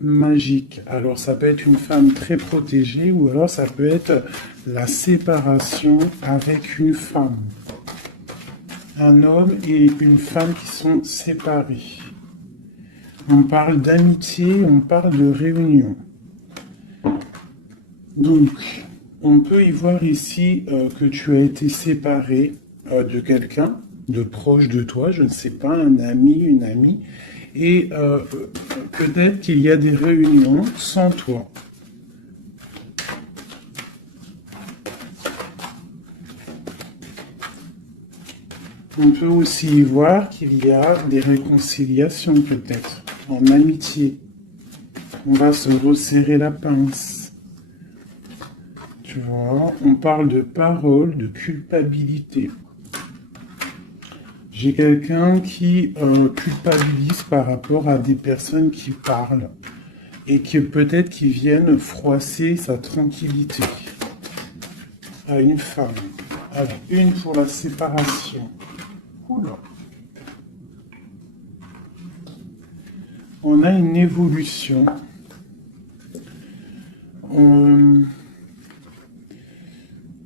magique. Alors ça peut être une femme très protégée ou alors ça peut être la séparation avec une femme. Un homme et une femme qui sont séparés. On parle d'amitié, on parle de réunion. Donc, on peut y voir ici que tu as été séparé de quelqu'un, de proche de toi, je ne sais pas, un ami, une amie, et peut-être qu'il y a des réunions sans toi. On peut aussi y voir qu'il y a des réconciliations peut-être, en amitié. On va se resserrer la pince. Tu vois, on parle de parole, de culpabilité. J'ai quelqu'un qui culpabilise par rapport à des personnes qui parlent et qui peut-être qui viennent froisser sa tranquillité. À une femme. Alors, une pour la séparation. Oula. On a une évolution.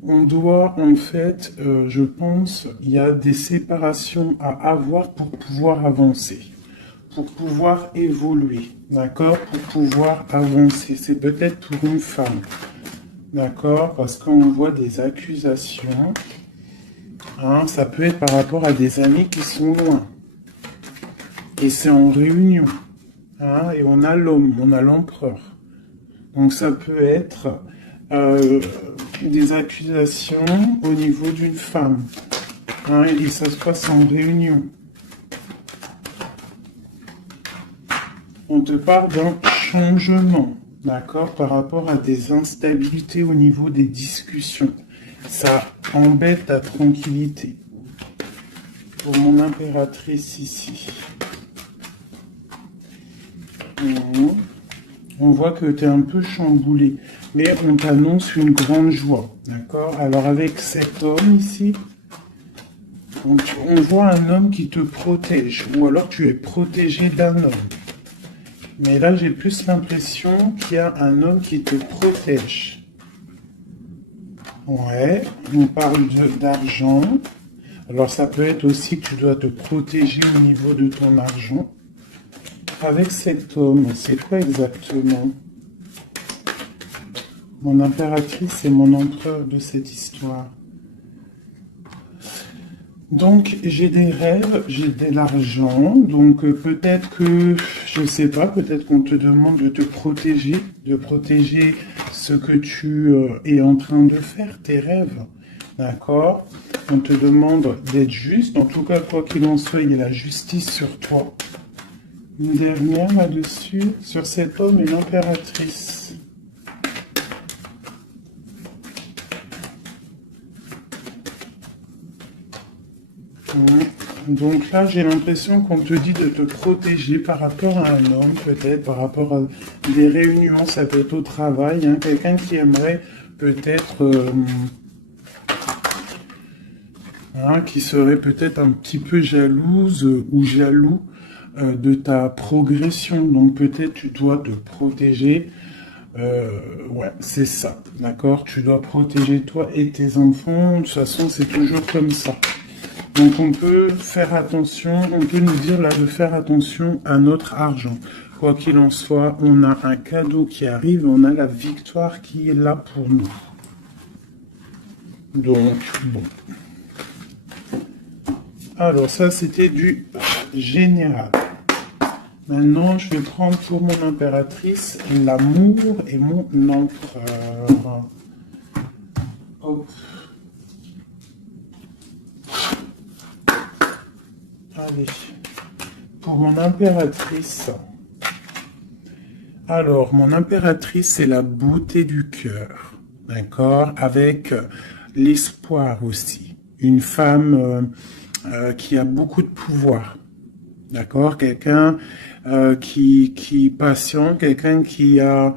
On doit, en fait, je pense, il y a des séparations à avoir pour pouvoir avancer, pour pouvoir évoluer, d'accord, pour pouvoir avancer. C'est peut-être pour une femme, d'accord, parce qu'on voit des accusations. Hein, ça peut être par rapport à des amis qui sont loin. Et c'est en réunion. Hein, et on a l'homme, on a l'empereur. Donc ça peut être des accusations au niveau d'une femme. Hein, et ça se passe en réunion. On te parle d'un changement, d'accord, par rapport à des instabilités au niveau des discussions. Ça embête ta tranquillité. Pour mon impératrice ici. On voit que tu es un peu chamboulé, mais on t'annonce une grande joie, d'accord? Alors avec cet homme ici, on voit un homme qui te protège, ou alors tu es protégé d'un homme. Mais là, j'ai plus l'impression qu'il y a un homme qui te protège. Ouais, on parle d'argent. Alors ça peut être aussi que tu dois te protéger au niveau de ton argent. Avec cet homme, c'est quoi exactement? Mon impératrice et mon empereur de cette histoire. Donc j'ai des rêves, j'ai de l'argent, donc peut-être que, je sais pas, peut-être qu'on te demande de protéger ce que tu es en train de faire, tes rêves, d'accord? On te demande d'être juste, en tout cas quoi qu'il en soit, il y a la justice sur toi. Une dernière là-dessus, sur cet homme et l'impératrice. Donc là, j'ai l'impression qu'on te dit de te protéger par rapport à un homme, peut-être, par rapport à des réunions, ça peut être au travail, hein, quelqu'un qui aimerait peut-être, qui serait peut-être un petit peu jalouse ou jaloux de ta progression. Donc peut-être tu dois te protéger. Ouais, c'est ça, d'accord? Tu dois protéger toi et tes enfants. De toute façon, c'est toujours comme ça. Donc on peut faire attention, on peut nous dire là de faire attention à notre argent. Quoi qu'il en soit, on a un cadeau qui arrive, on a la victoire qui est là pour nous. Donc, bon. Alors ça, c'était du général. Maintenant, je vais prendre pour mon impératrice l'amour et mon empereur. Hop. Allez. Pour mon impératrice. Alors, mon impératrice, c'est la beauté du cœur. D'accord? Avec l'espoir aussi. Une femme qui a beaucoup de pouvoir. D'accord? Quelqu'un qui patient, quelqu'un qui a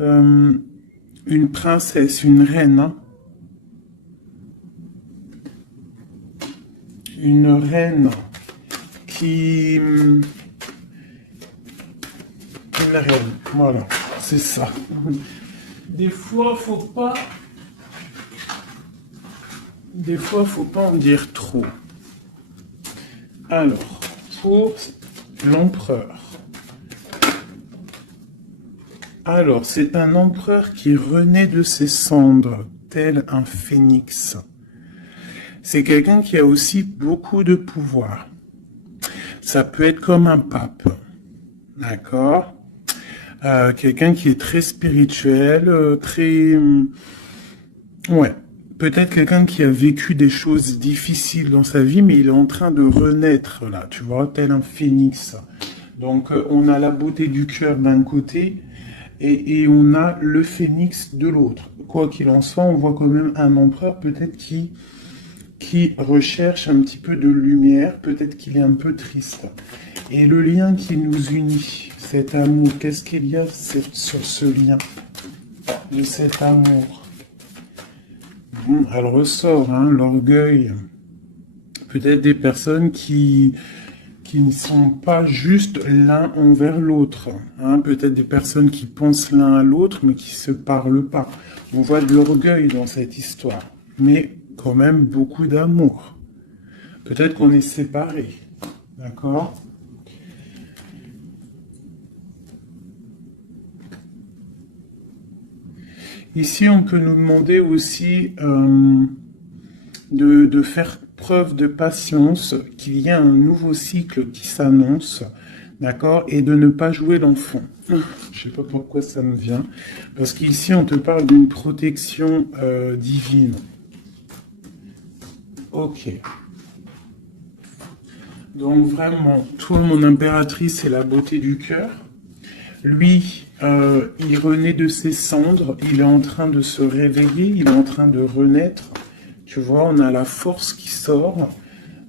une princesse, une reine. Hein? Une reine qui réel. Voilà, c'est ça. Des fois, faut pas en dire trop. Alors, pour l'empereur. Alors, c'est un empereur qui renaît de ses cendres, tel un phénix. C'est quelqu'un qui a aussi beaucoup de pouvoir. Ça peut être comme un pape, d'accord? Quelqu'un qui est très spirituel, très... ouais, peut-être quelqu'un qui a vécu des choses difficiles dans sa vie, mais il est en train de renaître, là, tu vois, tel un phénix. Donc, on a la beauté du cœur d'un côté, et on a le phénix de l'autre. Quoi qu'il en soit, on voit quand même un empereur peut-être qui recherche un petit peu de lumière, peut-être qu'il est un peu triste. Et le lien qui nous unit, cet amour, qu'est-ce qu'il y a sur ce lien de cet amour? Elle ressort, hein, l'orgueil. Peut-être des personnes qui ne sont pas juste l'un envers l'autre. Hein, peut-être des personnes qui pensent l'un à l'autre, mais qui ne se parlent pas. On voit de l'orgueil dans cette histoire, mais quand même beaucoup d'amour. Peut-être qu'on est séparés, d'accord? Ici, on peut nous demander aussi de faire preuve de patience, qu'il y a un nouveau cycle qui s'annonce, d'accord, et de ne pas jouer l'enfant. Je ne sais pas pourquoi ça me vient, parce qu'ici on te parle d'une protection divine. Ok. Donc vraiment, toi mon impératrice, c'est la beauté du cœur. Lui, il renaît de ses cendres, il est en train de se réveiller, il est en train de renaître. Tu vois, on a la force qui sort,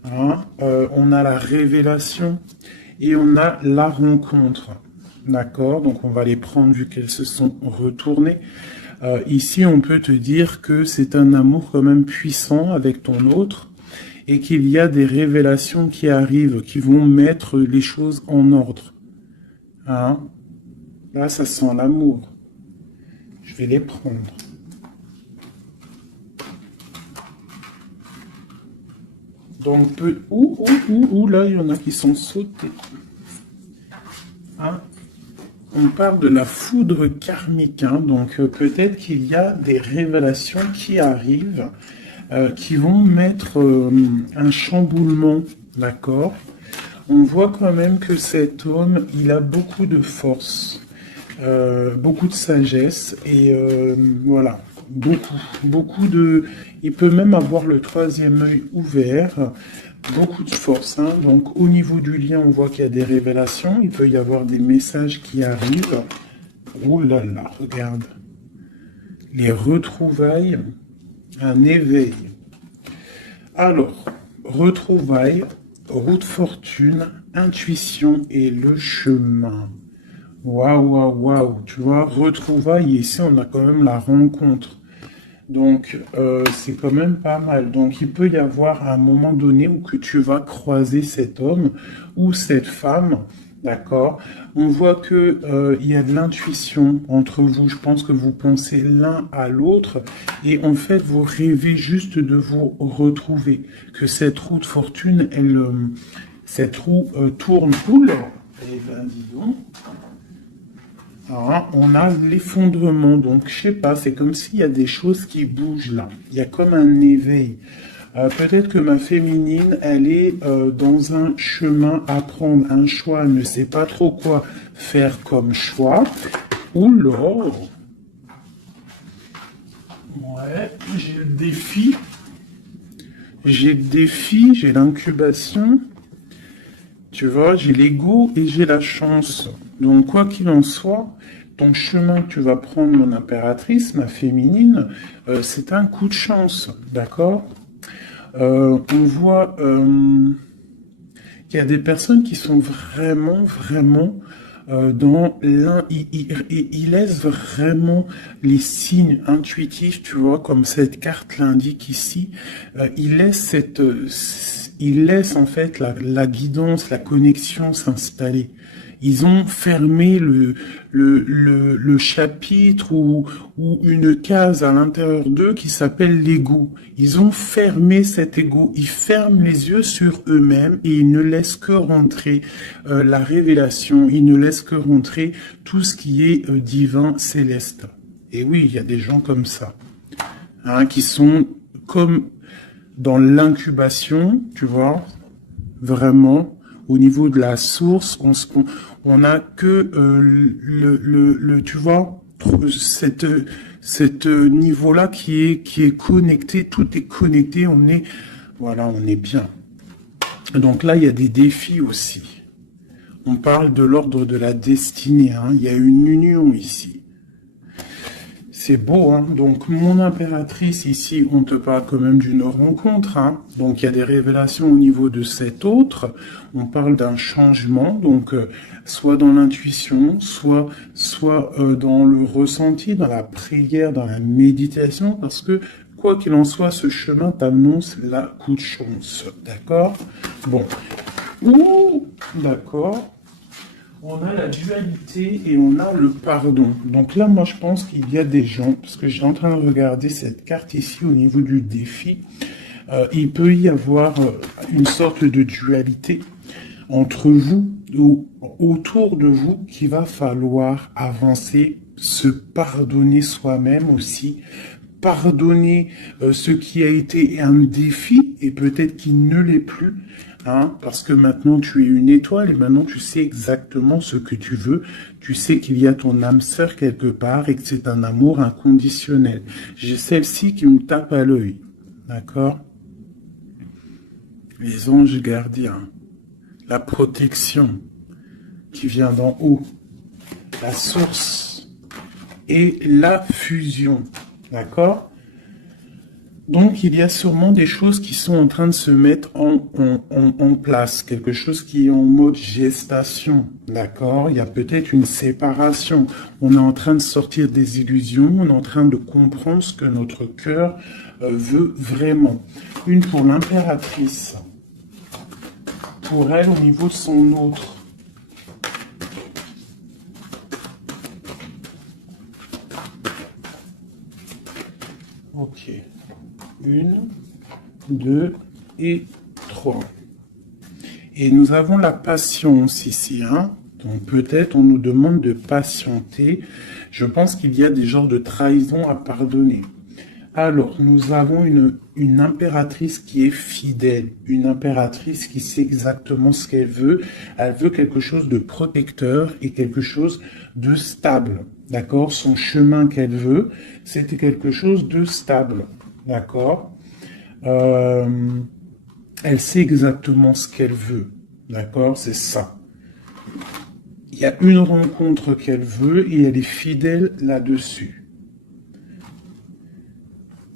hein, on a la révélation et on a la rencontre. D'accord? Donc on va les prendre vu qu'elles se sont retournées. Ici, on peut te dire que c'est un amour quand même puissant avec ton autre et qu'il y a des révélations qui arrivent, qui vont mettre les choses en ordre. Hein? Là, ça sent l'amour. Je vais les prendre. Donc, là, il y en a qui sont sautés. Hein? On parle de la foudre karmique. Hein? Donc, peut-être qu'il y a des révélations qui arrivent, qui vont mettre un chamboulement, d'accord? On voit quand même que cet homme, il a beaucoup de force, beaucoup de sagesse, et voilà, beaucoup de... Il peut même avoir le troisième œil ouvert, beaucoup de force. Hein. Donc au niveau du lien, on voit qu'il y a des révélations, il peut y avoir des messages qui arrivent. Oh là là, regarde. Les retrouvailles, un éveil. Alors, retrouvailles, route fortune, intuition et le chemin. Waouh, waouh, waouh. Tu vois, retrouvailles, ici on a quand même la rencontre. Donc, c'est quand même pas mal. Donc, il peut y avoir un moment donné où que tu vas croiser cet homme ou cette femme, d'accord? On voit que il y a de l'intuition entre vous. Je pense que vous pensez l'un à l'autre et en fait, vous rêvez juste de vous retrouver. Que cette roue de fortune, cette roue tourne. Oula! Eh ben, dis donc. Alors, on a l'effondrement, donc je sais pas, c'est comme s'il y a des choses qui bougent là. Il y a comme un éveil. Peut-être que ma féminine, elle est dans un chemin à prendre, un choix, elle ne sait pas trop quoi faire comme choix. Oula! Ouais, j'ai le défi. J'ai l'incubation. Tu vois, j'ai l'ego et j'ai la chance. Donc, quoi qu'il en soit, ton chemin que tu vas prendre, mon impératrice, ma féminine, c'est un coup de chance, d'accord? On voit qu'il y a des personnes qui sont vraiment dans l'un, il laisse vraiment les signes intuitifs, tu vois, comme cette carte l'indique ici, il laisse en fait la guidance, la connexion s'installer. Ils ont fermé le chapitre ou une case à l'intérieur d'eux qui s'appelle l'ego. Ils ont fermé cet ego. Ils ferment les yeux sur eux-mêmes et ils ne laissent que rentrer la révélation. Ils ne laissent que rentrer tout ce qui est divin, céleste. Et oui, il y a des gens comme ça, hein, qui sont comme dans l'incubation, tu vois, vraiment, au niveau de la source, on a que tu vois, cette niveau-là qui est connecté, tout est connecté, voilà, on est bien. Donc là, il y a des défis aussi. On parle de l'ordre de la destinée, hein, il y a une union ici. C'est beau, hein. Donc, mon impératrice, ici, on te parle quand même d'une rencontre, hein. Donc, il y a des révélations au niveau de cet autre. On parle d'un changement, donc, soit dans l'intuition, soit dans le ressenti, dans la prière, dans la méditation, parce que, quoi qu'il en soit, ce chemin t'annonce la coup de chance. D'accord? Bon. Ouh, d'accord. On a la dualité et on a le pardon. Donc là, moi, je pense qu'il y a des gens, parce que j'ai en train de regarder cette carte ici au niveau du défi, il peut y avoir une sorte de dualité entre vous ou autour de vous qu'il va falloir avancer, se pardonner soi-même aussi, pardonner ce qui a été un défi et peut-être qu'il ne l'est plus. Hein, parce que maintenant tu es une étoile et maintenant tu sais exactement ce que tu veux. Tu sais qu'il y a ton âme sœur quelque part et que c'est un amour inconditionnel. J'ai celle-ci qui me tape à l'œil. D'accord? Les anges gardiens. La protection qui vient d'en haut. La source. Et la fusion. D'accord? Donc, il y a sûrement des choses qui sont en train de se mettre en place, quelque chose qui est en mode gestation, d'accord? Il y a peut-être une séparation. On est en train de sortir des illusions, on est en train de comprendre ce que notre cœur veut vraiment. Une pour l'impératrice, pour elle au niveau de son autre. Ok. 1, 2 et 3. Et nous avons la patience ici, hein. Donc peut-être on nous demande de patienter. Je pense qu'il y a des genres de trahison à pardonner. Alors, nous avons une impératrice qui est fidèle, une impératrice qui sait exactement ce qu'elle veut. Elle veut quelque chose de protecteur et quelque chose de stable, d'accord? Son chemin qu'elle veut, c'était quelque chose de stable, d'accord? Elle sait exactement ce qu'elle veut, d'accord? C'est ça. Il y a une rencontre qu'elle veut et elle est fidèle là-dessus.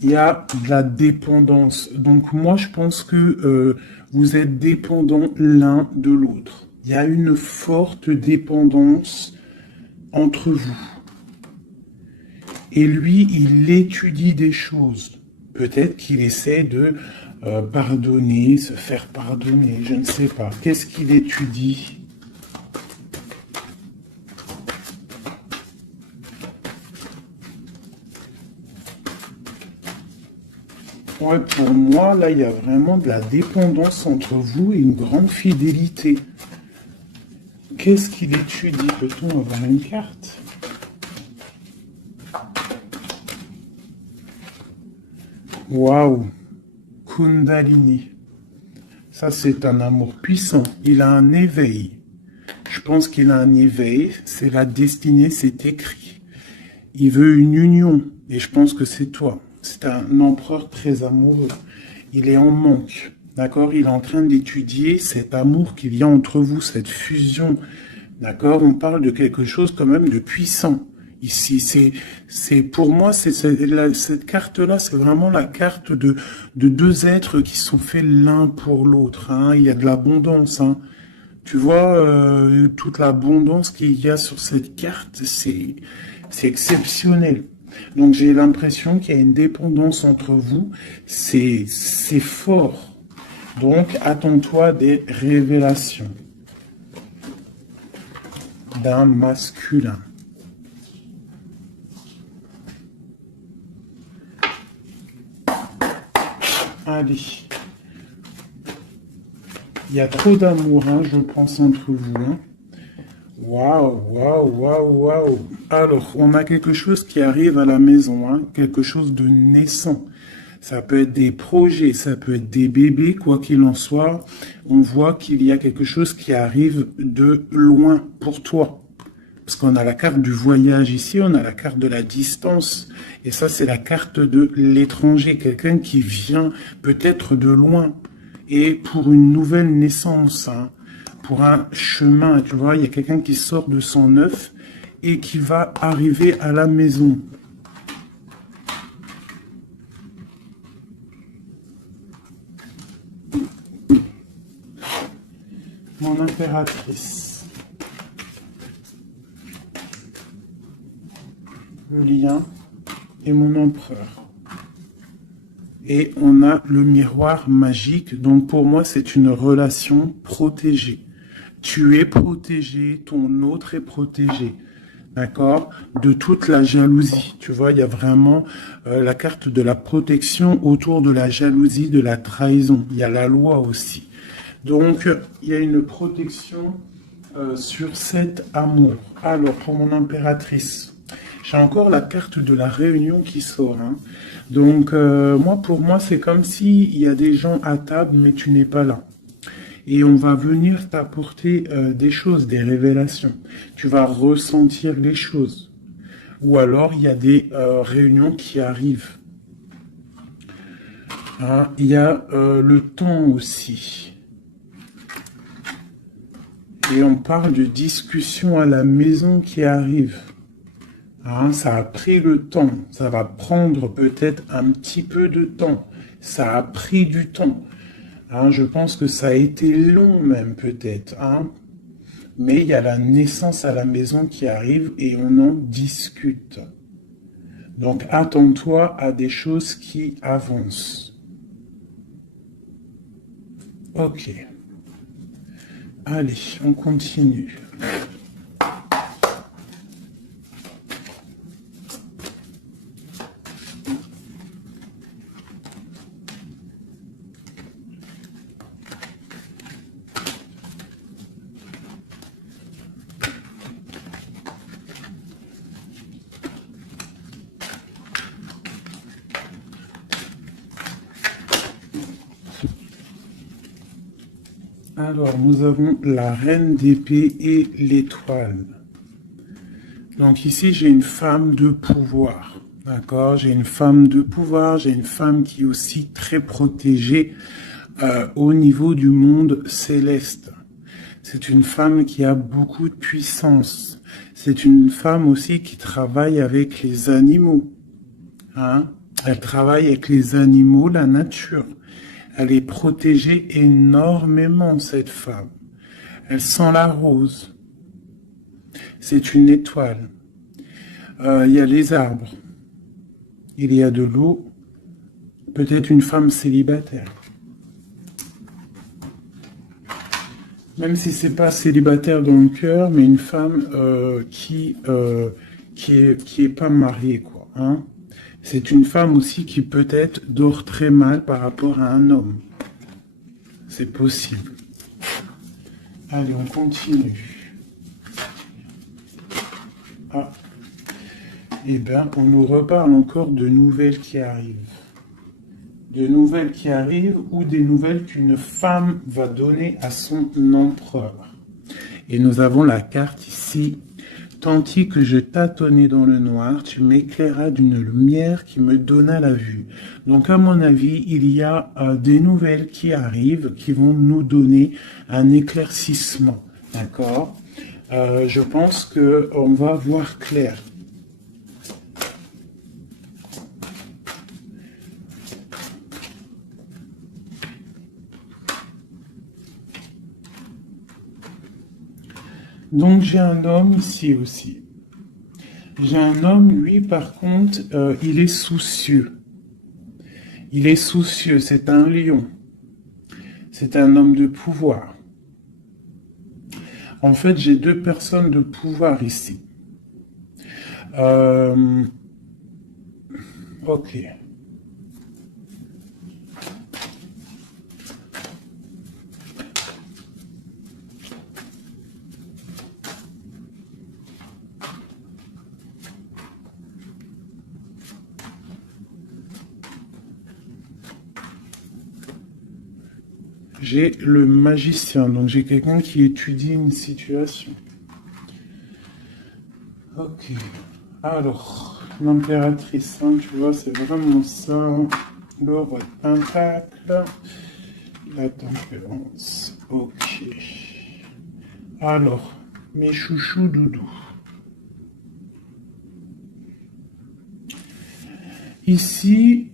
Il y a de la dépendance. Donc moi, je pense que vous êtes dépendants l'un de l'autre. Il y a une forte dépendance entre vous. Et lui, il étudie des choses. Peut-être qu'il essaie de pardonner, se faire pardonner, je ne sais pas. Qu'est-ce qu'il étudie ? Ouais, pour moi, là, il y a vraiment de la dépendance entre vous et une grande fidélité. Qu'est-ce qu'il étudie? Peut-on avoir une carte? Waouh! Kundalini. Ça, c'est un amour puissant. Il a un éveil. Je pense qu'il a un éveil. C'est la destinée, c'est écrit. Il veut une union. Et je pense que c'est toi. C'est un empereur très amoureux. Il est en manque. D'accord? Il est en train d'étudier cet amour qu'il y a entre vous, cette fusion. D'accord? On parle de quelque chose quand même de puissant. Ici, c'est pour moi, cette carte-là, c'est vraiment la carte de deux êtres qui sont faits l'un pour l'autre. Hein. Il y a de l'abondance. Hein. Tu vois, toute l'abondance qu'il y a sur cette carte, c'est exceptionnel. Donc j'ai l'impression qu'il y a une dépendance entre vous. C'est fort. Donc attends-toi des révélations. d'un masculin. Allez. Il y a trop d'amour, hein, je pense, entre vous. Hein. Waouh, waouh, waouh, waouh. Alors, on a quelque chose qui arrive à la maison, hein, quelque chose de naissant. Ça peut être des projets, ça peut être des bébés, quoi qu'il en soit. On voit qu'il y a quelque chose qui arrive de loin pour toi. Parce qu'on a la carte du voyage ici, on a la carte de la distance. Et ça, c'est la carte de l'étranger, quelqu'un qui vient peut-être de loin. Et pour une nouvelle naissance, hein, pour un chemin, tu vois, il y a quelqu'un qui sort de son œuf et qui va arriver à la maison. Mon impératrice. Le lien et mon empereur. Et on a le miroir magique. Donc pour moi, c'est une relation protégée. Tu es protégé, ton autre est protégé. D'accord? De toute la jalousie. Tu vois, il y a vraiment la carte de la protection autour de la jalousie, de la trahison. Il y a la loi aussi. Donc, il y a une protection sur cet amour. Alors, pour mon impératrice, j'ai encore la carte de la réunion qui sort. Hein. Donc, pour moi, c'est comme s'il y a des gens à table, mais tu n'es pas là. Et on va venir t'apporter des choses, des révélations. Tu vas ressentir les choses. Ou alors, il y a des réunions qui arrivent. Hein, il y a le temps aussi. Et on parle de discussion à la maison qui arrive. Hein, ça a pris le temps. Ça va prendre peut-être un petit peu de temps. Ça a pris du temps. Hein, je pense que ça a été long même peut-être. Hein. Mais il y a la naissance à la maison qui arrive et on en discute. Donc attends-toi à des choses qui avancent. Ok. Allez, on continue. Alors, nous avons la reine d'épée et l'étoile. Donc ici, j'ai une femme de pouvoir. D'accord? J'ai une femme de pouvoir, j'ai une femme qui est aussi très protégée au niveau du monde céleste. C'est une femme qui a beaucoup de puissance. C'est une femme aussi qui travaille avec les animaux. Hein? Elle travaille avec les animaux, la nature. Elle est protégée énormément, cette femme. Elle sent la rose. C'est une étoile. Il y a les arbres. Il y a de l'eau. Peut-être une femme célibataire. Même si c'est pas célibataire dans le cœur, mais une femme qui est pas mariée, quoi. Hein? C'est une femme aussi qui peut-être dort très mal par rapport à un homme. C'est possible. Allez, on continue. Ah. Eh bien, on nous reparle encore de nouvelles qui arrivent. De nouvelles qui arrivent ou des nouvelles qu'une femme va donner à son empereur. Et nous avons la carte ici. Tandis que je tâtonnais dans le noir, tu m'éclairas d'une lumière qui me donna la vue. Donc, à mon avis, il y a des nouvelles qui arrivent, qui vont nous donner un éclaircissement. D'accord? Je pense qu'on va voir clair. Donc j'ai un homme ici aussi. J'ai un homme, lui, par contre, il est soucieux. Il est soucieux, c'est un lion. C'est un homme de pouvoir. En fait, j'ai deux personnes de pouvoir ici. Ok. J'ai le magicien, donc j'ai quelqu'un qui étudie une situation. Ok. Alors, l'impératrice, hein, tu vois, c'est vraiment ça. Le roi de pentacle. La tempérance. Ok. Alors, mes chouchous doudous. Ici,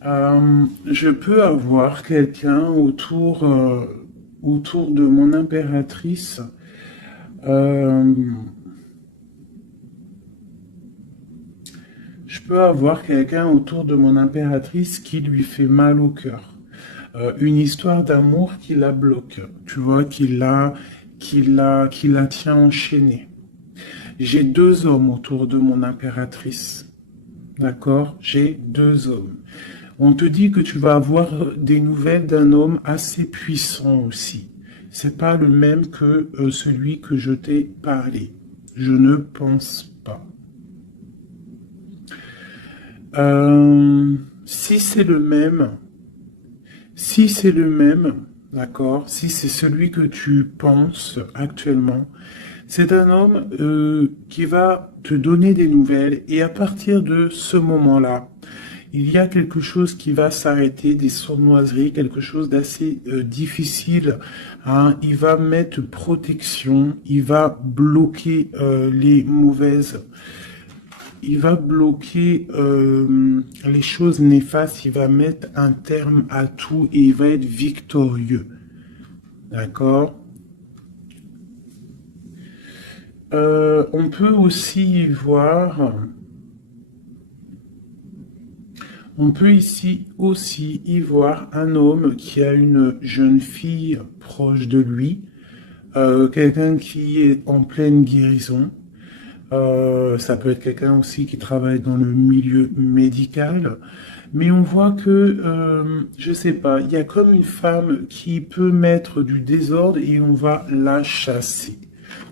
je peux avoir quelqu'un autour de mon impératrice. Je peux avoir quelqu'un autour de mon impératrice qui lui fait mal au cœur. Une histoire d'amour qui la bloque, tu vois, qui la tient enchaînée. J'ai deux hommes autour de mon impératrice. D'accord? J'ai deux hommes. On te dit que tu vas avoir des nouvelles d'un homme assez puissant aussi. C'est pas le même que celui que je t'ai parlé. Je ne pense pas. Si c'est le même, d'accord, si c'est celui que tu penses actuellement, c'est un homme qui va te donner des nouvelles et à partir de ce moment-là, il y a quelque chose qui va s'arrêter, des sournoiseries, quelque chose d'assez difficile. Hein. Il va mettre protection, il va bloquer les mauvaises. Il va bloquer les choses néfastes, il va mettre un terme à tout et il va être victorieux. D'accord? On peut aussi y voir... On peut ici aussi y voir un homme qui a une jeune fille proche de lui, quelqu'un qui est en pleine guérison. Ça peut être quelqu'un aussi qui travaille dans le milieu médical. Mais on voit que, je sais pas, il y a comme une femme qui peut mettre du désordre et on va la chasser.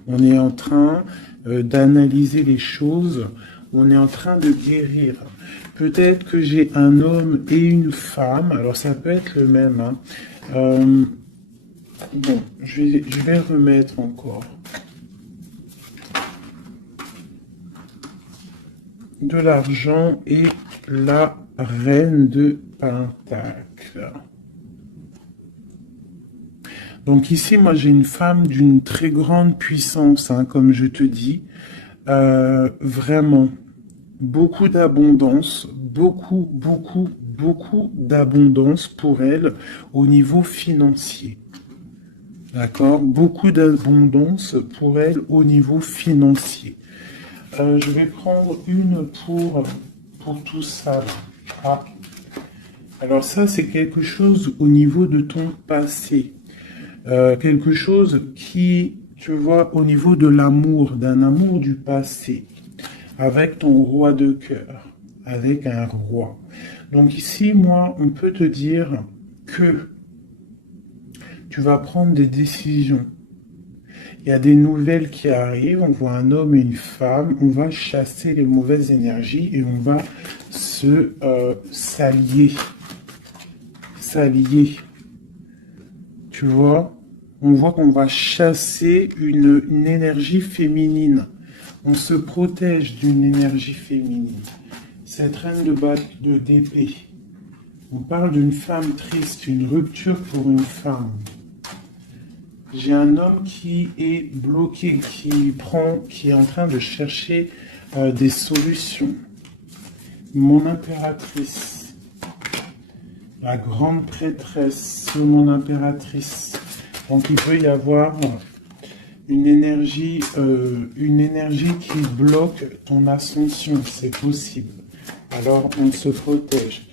On est en train d'analyser les choses, on est en train de guérir. Peut-être que j'ai un homme et une femme, alors ça peut être le même. Hein. Bon, je vais remettre encore. De l'argent et la reine de Pentacle. Donc ici, moi j'ai une femme d'une très grande puissance, hein, comme je te dis. Vraiment, beaucoup d'abondance, beaucoup d'abondance pour elle au niveau financier. D'accord? Beaucoup d'abondance pour elle au niveau financier. Je vais prendre une pour tout ça. Ah. Alors ça, c'est quelque chose au niveau de ton passé. Quelque chose qui, tu vois, au niveau de l'amour, d'un amour du passé, avec ton roi de cœur, avec un roi. Donc ici, moi, on peut te dire que tu vas prendre des décisions. Il y a des nouvelles qui arrivent, on voit un homme et une femme, on va chasser les mauvaises énergies et on va s'allier. S'allier. Tu vois? On voit qu'on va chasser une énergie féminine. On se protège d'une énergie féminine. Cette reine d'épée. On parle d'une femme triste, une rupture pour une femme. J'ai un homme qui est bloqué, qui est en train de chercher des solutions. Mon impératrice, la grande prêtresse, mon impératrice. Donc il peut y avoir une énergie qui bloque ton ascension, c'est possible. Alors on se protège.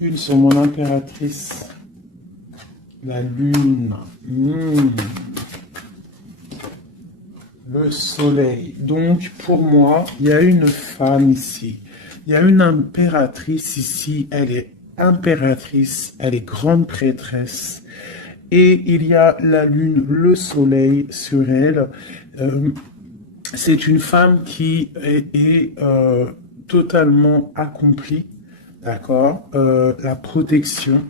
Une sur mon impératrice. La lune. le soleil. Donc, pour moi, il y a une femme ici. Il y a une impératrice ici. Elle est impératrice. Elle est grande prêtresse. Et il y a la lune, le soleil sur elle. C'est une femme qui est totalement accomplie. D'accord? La protection.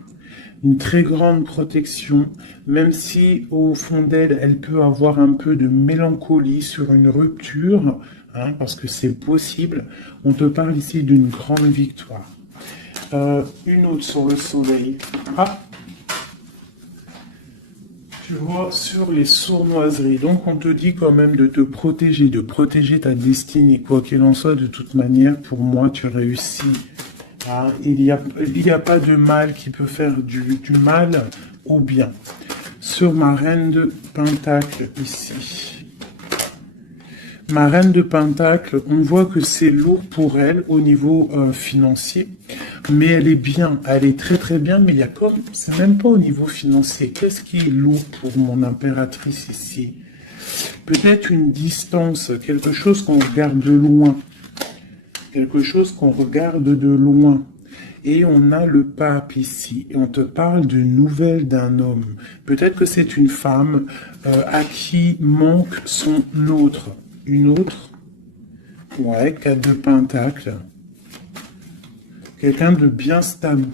Une très grande protection, même si au fond d'elle, elle peut avoir un peu de mélancolie sur une rupture, hein, parce que c'est possible. On te parle ici d'une grande victoire. Une autre sur le soleil. Ah, tu vois, sur les sournoiseries. Donc, on te dit quand même de te protéger, de protéger ta destinée. Quoi qu'il en soit, de toute manière, pour moi, tu réussis. Ah, il n'y a pas de mal qui peut faire du mal au bien. Sur ma reine de Pentacle ici. Ma reine de Pentacle, on voit que c'est lourd pour elle au niveau financier. Mais elle est bien, elle est très très bien, mais il y a comme, c'est même pas au niveau financier. Qu'est-ce qui est lourd pour mon impératrice ici? Peut-être une distance, quelque chose qu'on regarde de loin. Quelque chose qu'on regarde de loin. Et on a le pape ici. Et on te parle de nouvelles d'un homme. Peut-être que c'est une femme à qui manque son autre. Une autre. Ouais, 4 de Pentacle. Quelqu'un de bien stable,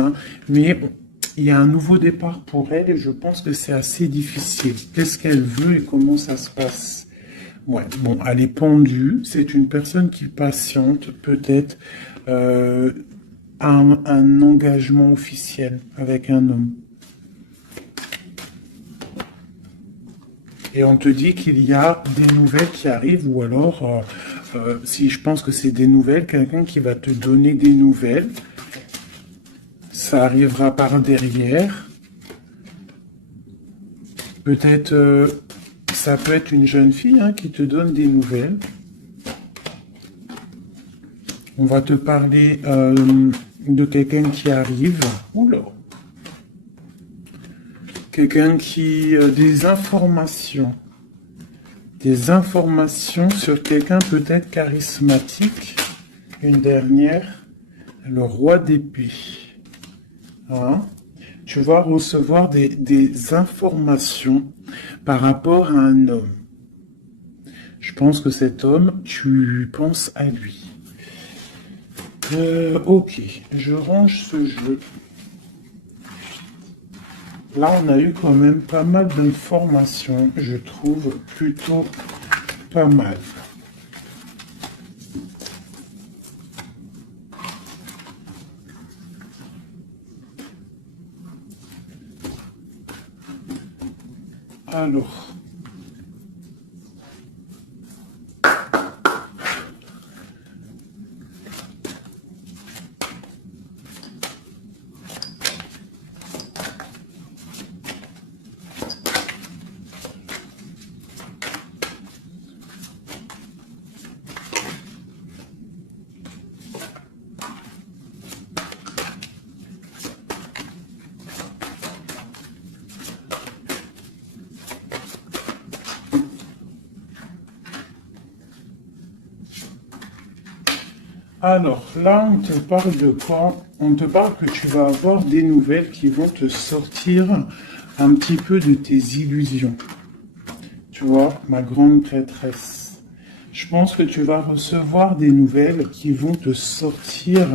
hein. Mais il y a un nouveau départ pour elle et je pense que c'est assez difficile. Qu'est-ce qu'elle veut et comment ça se passe? Ouais, bon, elle est pendue. C'est une personne qui patiente, peut-être un engagement officiel avec un homme. Et on te dit qu'il y a des nouvelles qui arrivent, ou alors, si je pense que c'est des nouvelles, quelqu'un qui va te donner des nouvelles. Ça arrivera par derrière. Peut-être... ça peut être une jeune fille hein, qui te donne des nouvelles. On va te parler de quelqu'un qui arrive. Oula. Quelqu'un qui... des informations. Des informations sur quelqu'un peut-être charismatique. Une dernière. Le roi d'épée. Hein? Tu vas recevoir des informations par rapport à un homme. Je pense que cet homme, tu penses à lui. Ok, je range ce jeu. Là, on a eu quand même pas mal d'informations. Je trouve plutôt pas mal. Alors... Alors, là, on te parle de quoi? On te parle que tu vas avoir des nouvelles qui vont te sortir un petit peu de tes illusions. Tu vois, ma grande prêtresse. Je pense que tu vas recevoir des nouvelles qui vont te sortir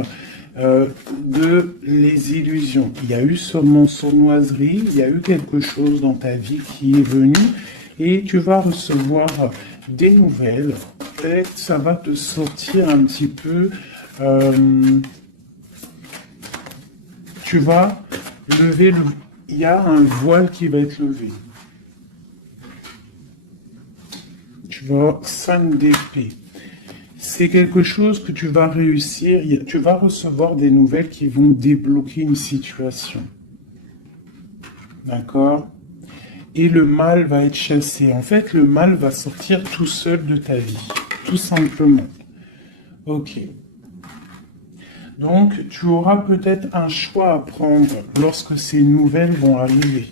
de les illusions. Il y a eu sûrement sournoiserie, il y a eu quelque chose dans ta vie qui est venu et tu vas recevoir des nouvelles. Peut-être ça va te sortir un petit peu. Tu vas lever le... Il y a un voile qui va être levé. Tu vois, 5 d'épée. C'est quelque chose que tu vas réussir. Tu vas recevoir des nouvelles qui vont débloquer une situation. D'accord? Et le mal va être chassé. En fait, le mal va sortir tout seul de ta vie. Tout simplement. Ok. Donc, tu auras peut-être un choix à prendre lorsque ces nouvelles vont arriver.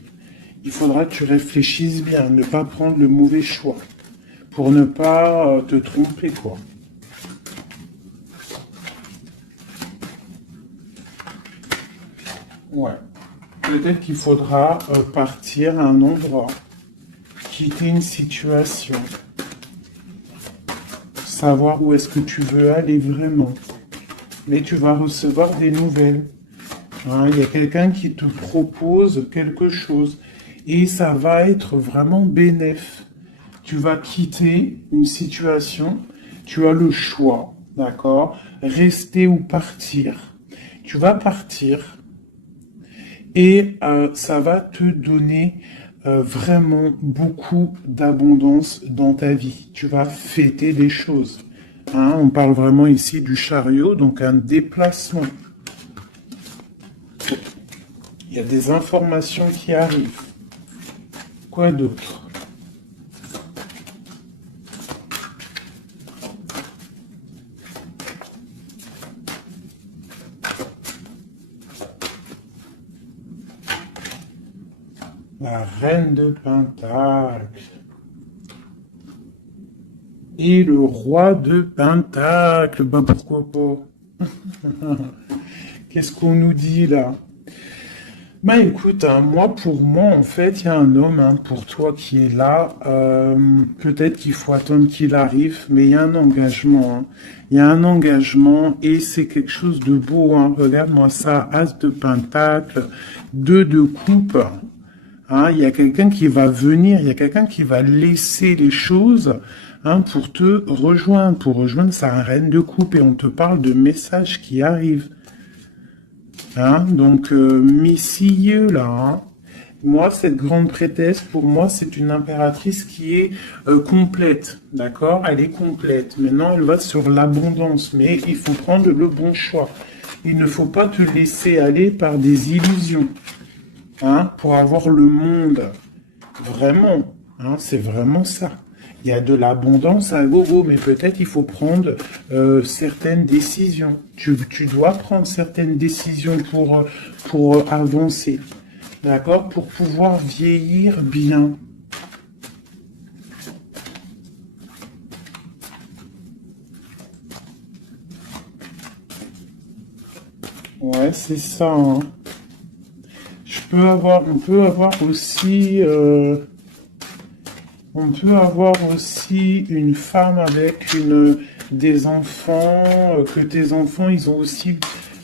il faudra que tu réfléchisses bien, ne pas prendre le mauvais choix, pour ne pas te tromper, quoi. Ouais. Peut-être qu'il faudra partir à un endroit, quitter une situation, savoir où est-ce que tu veux aller vraiment. Mais tu vas recevoir des nouvelles. Hein, il y a quelqu'un qui te propose quelque chose et ça va être vraiment bénéf. Tu vas quitter une situation, tu as le choix, d'accord? Rester ou partir. Tu vas partir. Et ça va te donner vraiment beaucoup d'abondance dans ta vie. Tu vas fêter des choses. Hein, on parle vraiment ici du chariot, donc un déplacement. Il y a des informations qui arrivent. Quoi d'autre? La reine de Pentacle. Et le roi de Pentacle. Ben pourquoi pas? Qu'est-ce qu'on nous dit là? Ben écoute, hein, pour moi, en fait, il y a un homme pour toi qui est là. Peut-être qu'il faut attendre qu'il arrive, mais il y a un engagement. Hein. Il y a un engagement et c'est quelque chose de beau. Hein. Regarde-moi ça, As de Pentacle, 2 de coupe. Hein, il y a quelqu'un qui va venir, il y a quelqu'un qui va laisser les choses pour te rejoindre. Pour rejoindre sa reine de coupe et on te parle de messages qui arrivent. Hein, donc, messieurs, là, hein. Moi, cette grande prêtresse, pour moi, c'est une impératrice qui est complète, d'accord? Elle est complète. Maintenant, elle va sur l'abondance, mais il faut prendre le bon choix. Il ne faut pas te laisser aller par des illusions, hein, pour avoir le monde. Vraiment, hein, c'est vraiment ça. Il y a de l'abondance à gogo, mais peut-être il faut prendre certaines décisions. Tu dois prendre certaines décisions pour avancer. D'accord? Pour pouvoir vieillir bien. Ouais, c'est ça. Hein. On peut avoir aussi... On peut avoir aussi une femme avec des enfants, que tes enfants, ils ont aussi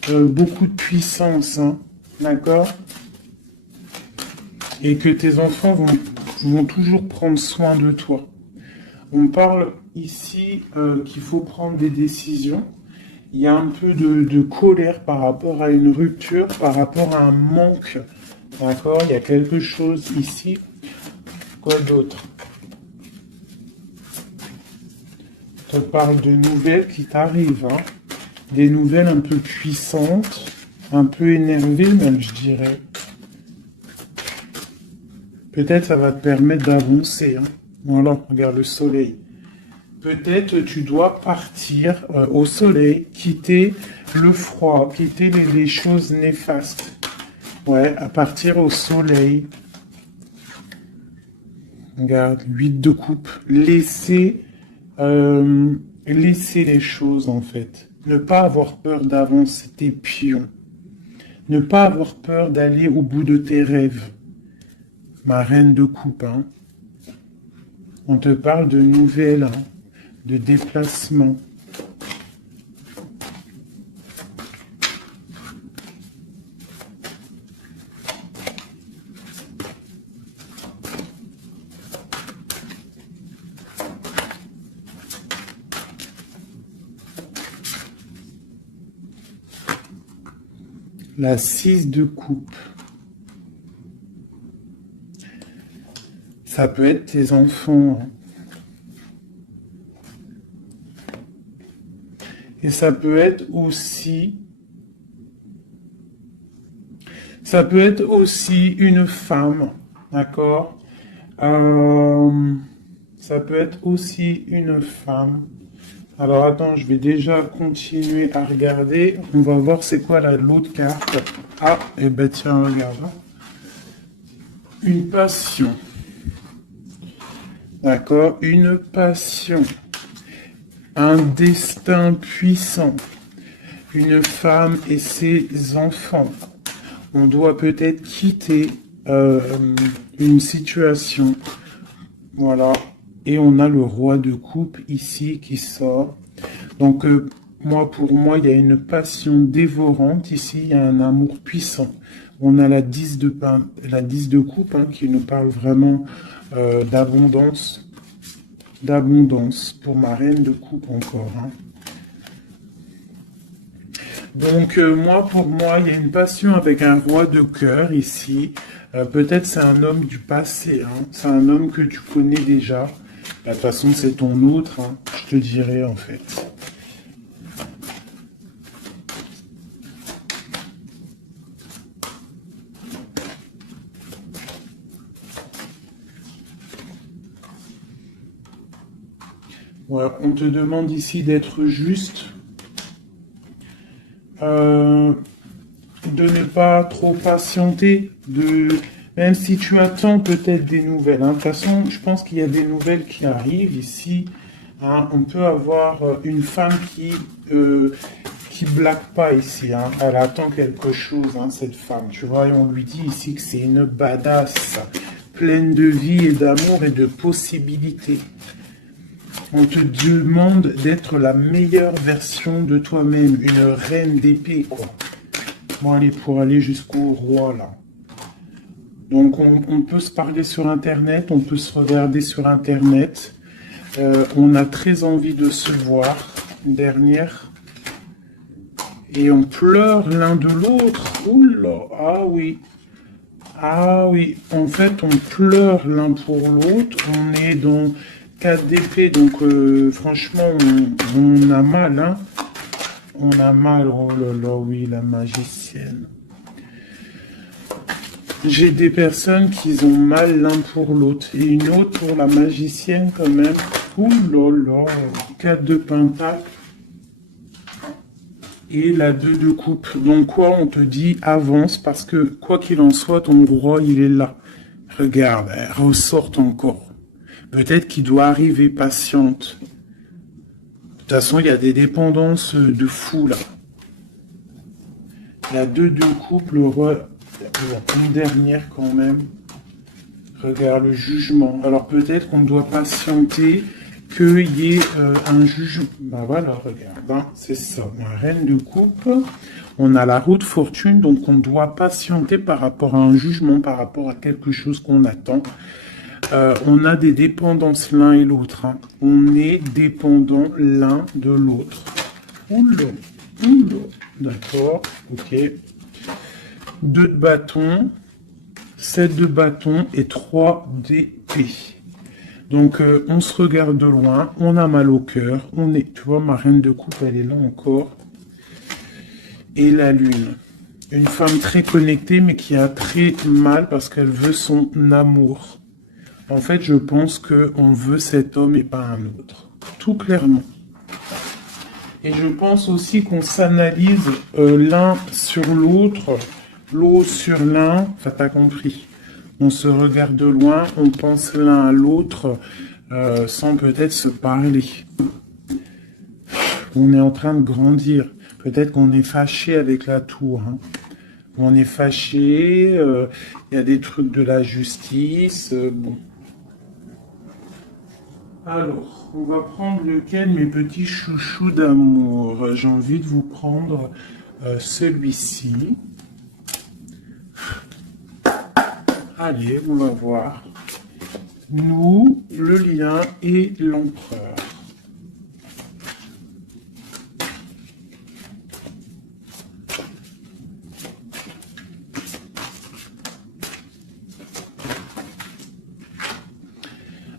beaucoup de puissance, hein, d'accord? Et que tes enfants vont toujours prendre soin de toi. On parle ici qu'il faut prendre des décisions. Il y a un peu de colère par rapport à une rupture, par rapport à un manque, d'accord? Il y a quelque chose ici. Quoi d'autre? Je te parle de nouvelles qui t'arrivent, hein. Des nouvelles un peu puissantes, un peu énervées même, je dirais. Peut-être ça va te permettre d'avancer. Hein. Voilà, regarde le soleil. Peut-être tu dois partir au soleil, quitter le froid, quitter les choses néfastes. Ouais, à partir au soleil. Regarde, 8 de coupe. Laisser les choses, en fait. Ne pas avoir peur d'avancer tes pions. Ne pas avoir peur d'aller au bout de tes rêves. Ma reine de coupe, hein. On te parle de nouvelles, hein, de déplacement. La 6 de coupe. Ça peut être tes enfants. Hein. Et ça peut être aussi... Ça peut être aussi une femme. D'accord? Ça peut être aussi une femme. Alors attends, je vais déjà continuer à regarder. On va voir c'est quoi l'autre carte. Ah, et ben tiens, regarde. une passion. D'accord? Une passion. Un destin puissant. Une femme et ses enfants. On doit peut-être quitter une situation. Voilà. Et on a le roi de coupe ici qui sort. Donc, pour moi, il y a une passion dévorante. Ici, il y a un amour puissant. On a la 10 de coupe qui nous parle vraiment d'abondance. D'abondance pour ma reine de coupe encore. Donc, pour moi, il y a une passion avec un roi de cœur ici. Peut-être c'est un homme du passé. C'est un homme que tu connais déjà. De toute façon, c'est ton autre. Je te dirais, en fait. Voilà, on te demande ici d'être juste. De ne pas trop patienter, même si tu attends peut-être des nouvelles. De toute façon, je pense qu'il y a des nouvelles qui arrivent ici. On peut avoir une femme qui blague pas ici. Elle attend quelque chose, cette femme. Tu vois, et on lui dit ici que c'est une badass, pleine de vie et d'amour et de possibilités. On te demande d'être la meilleure version de toi-même, une reine d'épée, quoi. Bon, allez, pour aller jusqu'au roi, là. Donc, on peut se parler sur Internet, on peut se regarder sur Internet. On a très envie de se voir, une dernière. Et on pleure l'un de l'autre. Oula, ah oui. Ah oui, en fait, on pleure l'un pour l'autre. On est dans 4 d'épée, donc franchement, on a mal, On a mal, oh là là, oui, la magicienne. J'ai des personnes qui ont mal l'un pour l'autre. Et une autre pour la magicienne quand même. Ouh là là, 4 de pentacle. Et la 2 de coupe. Donc quoi, on te dit avance parce que quoi qu'il en soit, ton roi, il est là. Regarde, elle ressort encore. Peut-être qu'il doit arriver patiente. De toute façon, il y a des dépendances de fou là. La 2 de coupe, le roi, une dernière quand même. Regarde le jugement. Alors peut-être qu'on doit patienter qu'il y ait un jugement. Ben voilà, regarde, c'est ça. La reine de coupe. On a la roue de fortune, donc on doit patienter par rapport à un jugement, par rapport à quelque chose qu'on attend. On a des dépendances l'un et l'autre. On est dépendant l'un de l'autre. Oula, oula. D'accord, ok. 2 de bâton, 7 de bâton et 3 d'épée. Donc, on se regarde de loin, on a mal au cœur. Tu vois, ma reine de coupe, elle est là encore. Et la lune. Une femme très connectée, mais qui a très mal parce qu'elle veut son amour. En fait, je pense qu'on veut cet homme et pas un autre. Tout clairement. Et je pense aussi qu'on s'analyse l'un sur l'autre, l'autre sur l'un. Enfin, t'as compris. On se regarde de loin, on pense l'un à l'autre sans peut-être se parler. On est en train de grandir. Peut-être qu'on est fâché avec la tour. On est fâché, il y a des trucs de la justice. Bon. Alors, on va prendre lequel, mes petits chouchous d'amour. J'ai envie de vous prendre celui-ci. Allez, on va voir. Nous, le lien et l'empereur.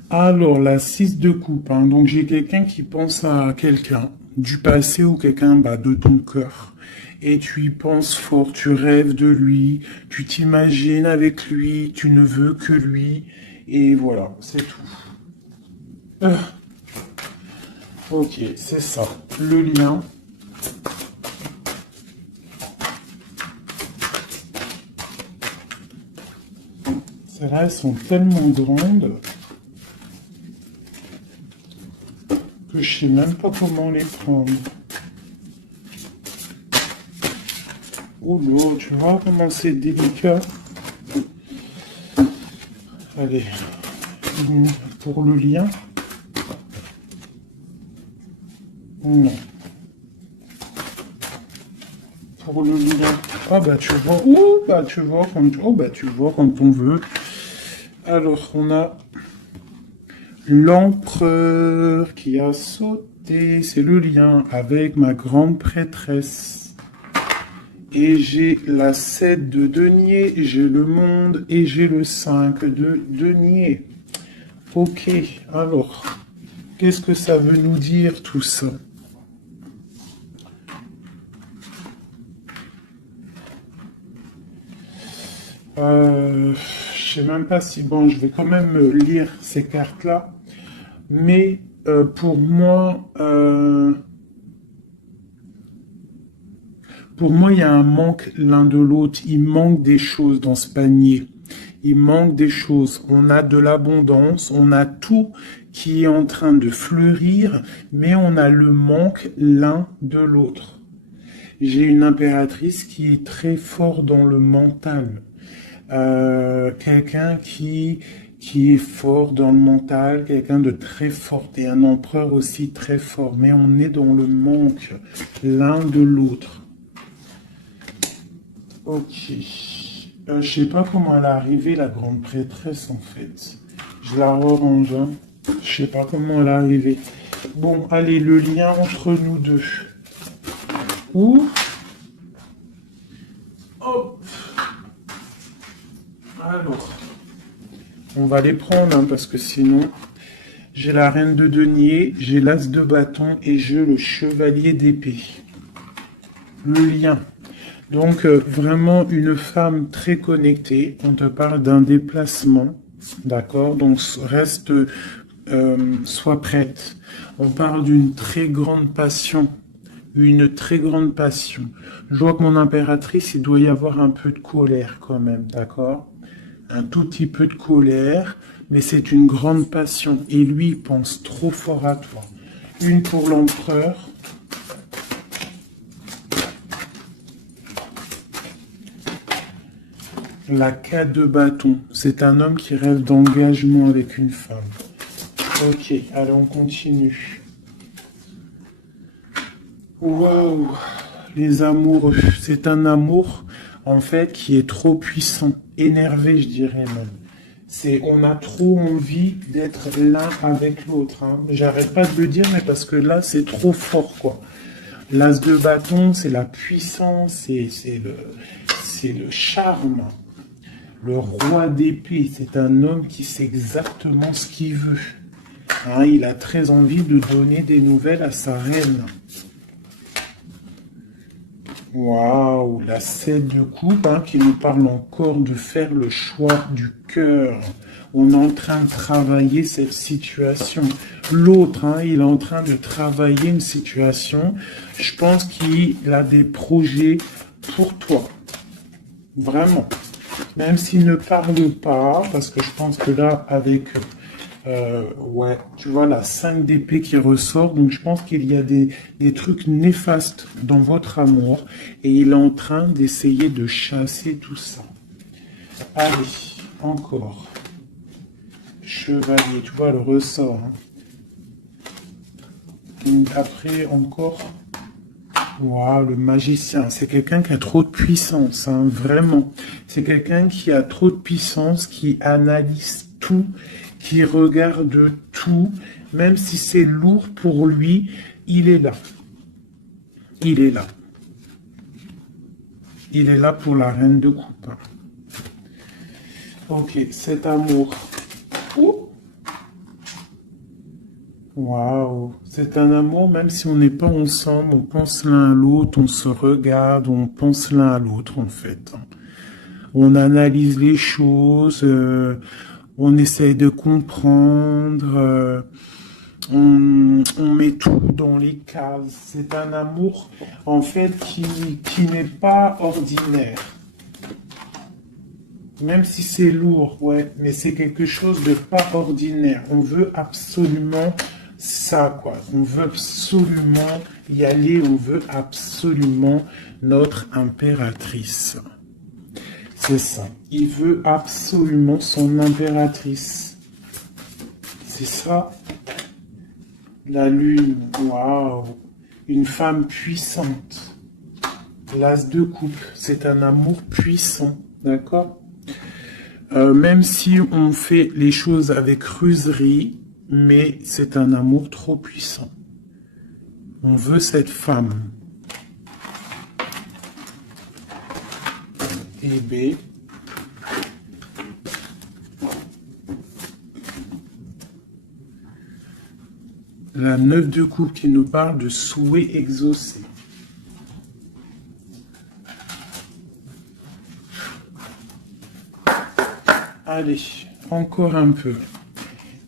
Alors, la 6 de coupe. Donc, j'ai quelqu'un qui pense à quelqu'un du passé ou quelqu'un de ton cœur. Et tu y penses fort, tu rêves de lui, tu t'imagines avec lui, tu ne veux que lui. Et voilà, c'est tout. Ok, c'est ça. Le lien. Celles-là, elles sont tellement grandes que je sais même pas comment les prendre. Oh là, tu vois comment c'est délicat. Allez, pour le lien. Non. Pour le lien. Ah bah tu vois. Oh bah tu vois quand tu vois quand on veut. Alors on a l'empereur qui a sauté. C'est le lien avec ma grande prêtresse. Et j'ai la 7 de denier, j'ai le monde et j'ai le 5 de denier. Ok, alors, qu'est-ce que ça veut nous dire tout ça? Je sais même pas si, bon, je vais quand même lire ces cartes-là, mais pour moi, il y a un manque l'un de l'autre. Il manque des choses dans ce panier. Il manque des choses. On a de l'abondance, on a tout qui est en train de fleurir, mais on a le manque l'un de l'autre. J'ai une impératrice qui est très fort dans le mental. Quelqu'un qui est fort dans le mental, quelqu'un de très fort, et un empereur aussi très fort, mais on est dans le manque l'un de l'autre. Ok. Je sais pas comment elle est arrivée, la grande prêtresse, en fait. Je la rerange. Hein. Je sais pas comment elle est arrivée. Bon, allez, le lien entre nous deux. Ouh. Hop. Alors. On va les prendre, hein, parce que sinon... J'ai la reine de denier, j'ai l'as de bâton et j'ai le chevalier d'épée. Le lien. Donc, vraiment une femme très connectée. On te parle d'un déplacement, d'accord? Donc, reste, sois prête. On parle d'une très grande passion. Une très grande passion. Je vois que mon impératrice, il doit y avoir un peu de colère quand même, d'accord? Un tout petit peu de colère, mais c'est une grande passion. Et lui, il pense trop fort à toi. Une pour l'empereur. La 4 de bâton, c'est un homme qui rêve d'engagement avec une femme. Ok, allez, on continue. Waouh, les amoureux. C'est un amour, en fait, qui est trop puissant, énervé, je dirais même. On a trop envie d'être l'un avec l'autre. Hein. J'arrête pas de le dire, mais parce que là, c'est trop fort, quoi. L'as de bâton, c'est la puissance, c'est le charme. Le roi d'épée, c'est un homme qui sait exactement ce qu'il veut. Hein, il a très envie de donner des nouvelles à sa reine. Waouh, la 7 de coupe hein, qui nous parle encore de faire le choix du cœur. On est en train de travailler cette situation. L'autre, hein, il est en train de travailler une situation. Je pense qu'il a des projets pour toi. Vraiment. Même s'il ne parle pas, parce que je pense que là, avec, ouais, tu vois, la 5 d'épée qui ressort, donc je pense qu'il y a des trucs néfastes dans votre amour, et il est en train d'essayer de chasser tout ça. Allez, encore. Chevalier, tu vois, le ressort. Hein. Après, encore... Waouh, le magicien, c'est quelqu'un qui a trop de puissance, hein, vraiment. C'est quelqu'un qui a trop de puissance, qui analyse tout, qui regarde tout, même si c'est lourd pour lui, il est là. Il est là. Il est là pour la reine de coupe. Ok, cet amour. Ouh. Waouh, c'est un amour, même si on n'est pas ensemble, on pense l'un à l'autre, on se regarde, on pense l'un à l'autre en fait. On analyse les choses, on essaye de comprendre, on met tout dans les cases. C'est un amour en fait qui n'est pas ordinaire. Même si c'est lourd, ouais, mais c'est quelque chose de pas ordinaire. On veut absolument ça, quoi. On veut absolument y aller, on veut absolument notre impératrice. C'est ça. Il veut absolument son impératrice. C'est ça. La lune, waouh. Une femme puissante. L'as de coupe, c'est un amour puissant, d'accord? Même si on fait les choses avec ruserie, mais c'est un amour trop puissant. On veut cette femme. Et B. La 9 de coupe qui nous parle de souhait exaucé. Allez, encore un peu.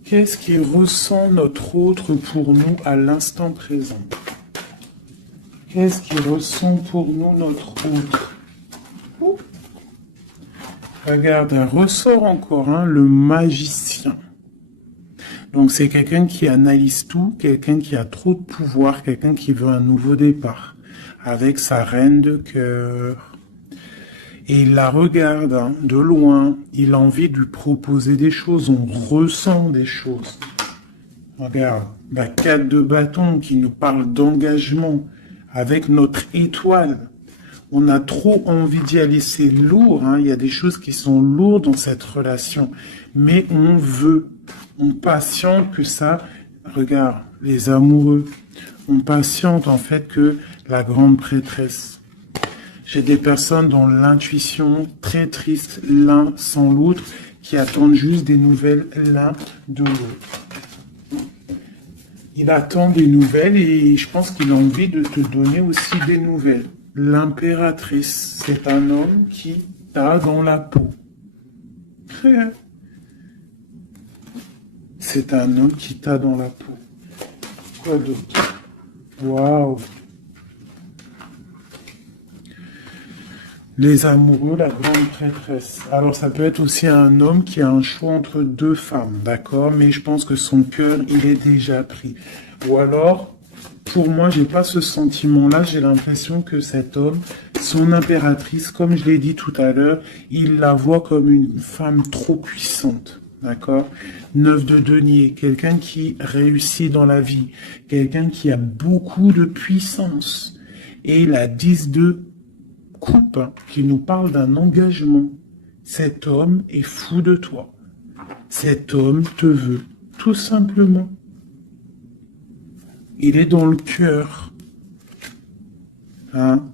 Qu'est-ce qui ressent notre autre pour nous à l'instant présent? Qu'est-ce qui ressent pour nous notre autre? Regarde, un ressort encore, hein, le magicien. Donc c'est quelqu'un qui analyse tout, quelqu'un qui a trop de pouvoir, quelqu'un qui veut un nouveau départ, avec sa reine de cœur. Et il la regarde hein, de loin, il a envie de lui proposer des choses, on ressent des choses. Regarde, la 4 de bâton qui nous parle d'engagement avec notre étoile. On a trop envie d'y aller, c'est lourd, hein. Il y a des choses qui sont lourdes dans cette relation, mais on veut, on patiente que ça, regarde, les amoureux, on patiente en fait que la grande prêtresse. J'ai des personnes dont l'intuition très triste l'un sans l'autre, qui attendent juste des nouvelles l'un de l'autre. Il attend des nouvelles et je pense qu'il a envie de te donner aussi des nouvelles. L'impératrice, c'est un homme qui t'a dans la peau. C'est un homme qui t'a dans la peau. Quoi d'autre? Waouh! Les amoureux, la grande prêtresse. Alors ça peut être aussi un homme qui a un choix entre deux femmes, d'accord? Mais je pense que son cœur, il est déjà pris. Ou alors, pour moi, j'ai pas ce sentiment-là. J'ai l'impression que cet homme, son impératrice, comme je l'ai dit tout à l'heure, il la voit comme une femme trop puissante. D'accord? 9 de denier, quelqu'un qui réussit dans la vie, quelqu'un qui a beaucoup de puissance. Et la 10 de coupe, hein, qui nous parle d'un engagement. Cet homme est fou de toi. Cet homme te veut, tout simplement. Il est dans le cœur. Hein?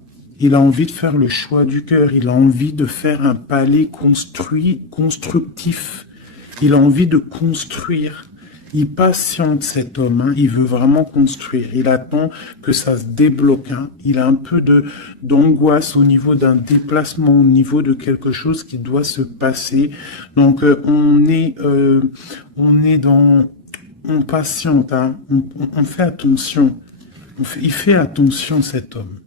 Il a envie de faire le choix du cœur. Il a envie de faire un palais constructif. Il a envie de construire. Il patiente cet homme. Hein. Il veut vraiment construire. Il attend que ça se débloque. Hein. Il a un peu d'angoisse au niveau d'un déplacement, au niveau de quelque chose qui doit se passer. Donc on est dans... On patiente, hein. On fait attention. Il fait attention, cet homme.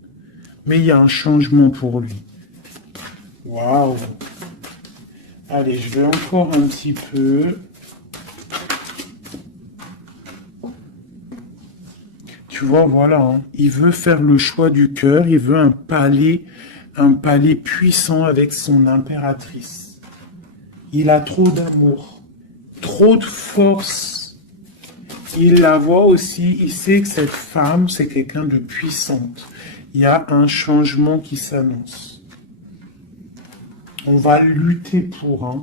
Mais il y a un changement pour lui. Waouh! Allez, je vais encore un petit peu. Tu vois, voilà. Hein. Il veut faire le choix du cœur. Il veut un palais puissant avec son impératrice. Il a trop d'amour, trop de force. Il la voit aussi, il sait que cette femme, c'est quelqu'un de puissante. Il y a un changement qui s'annonce. On va lutter pour. Hein.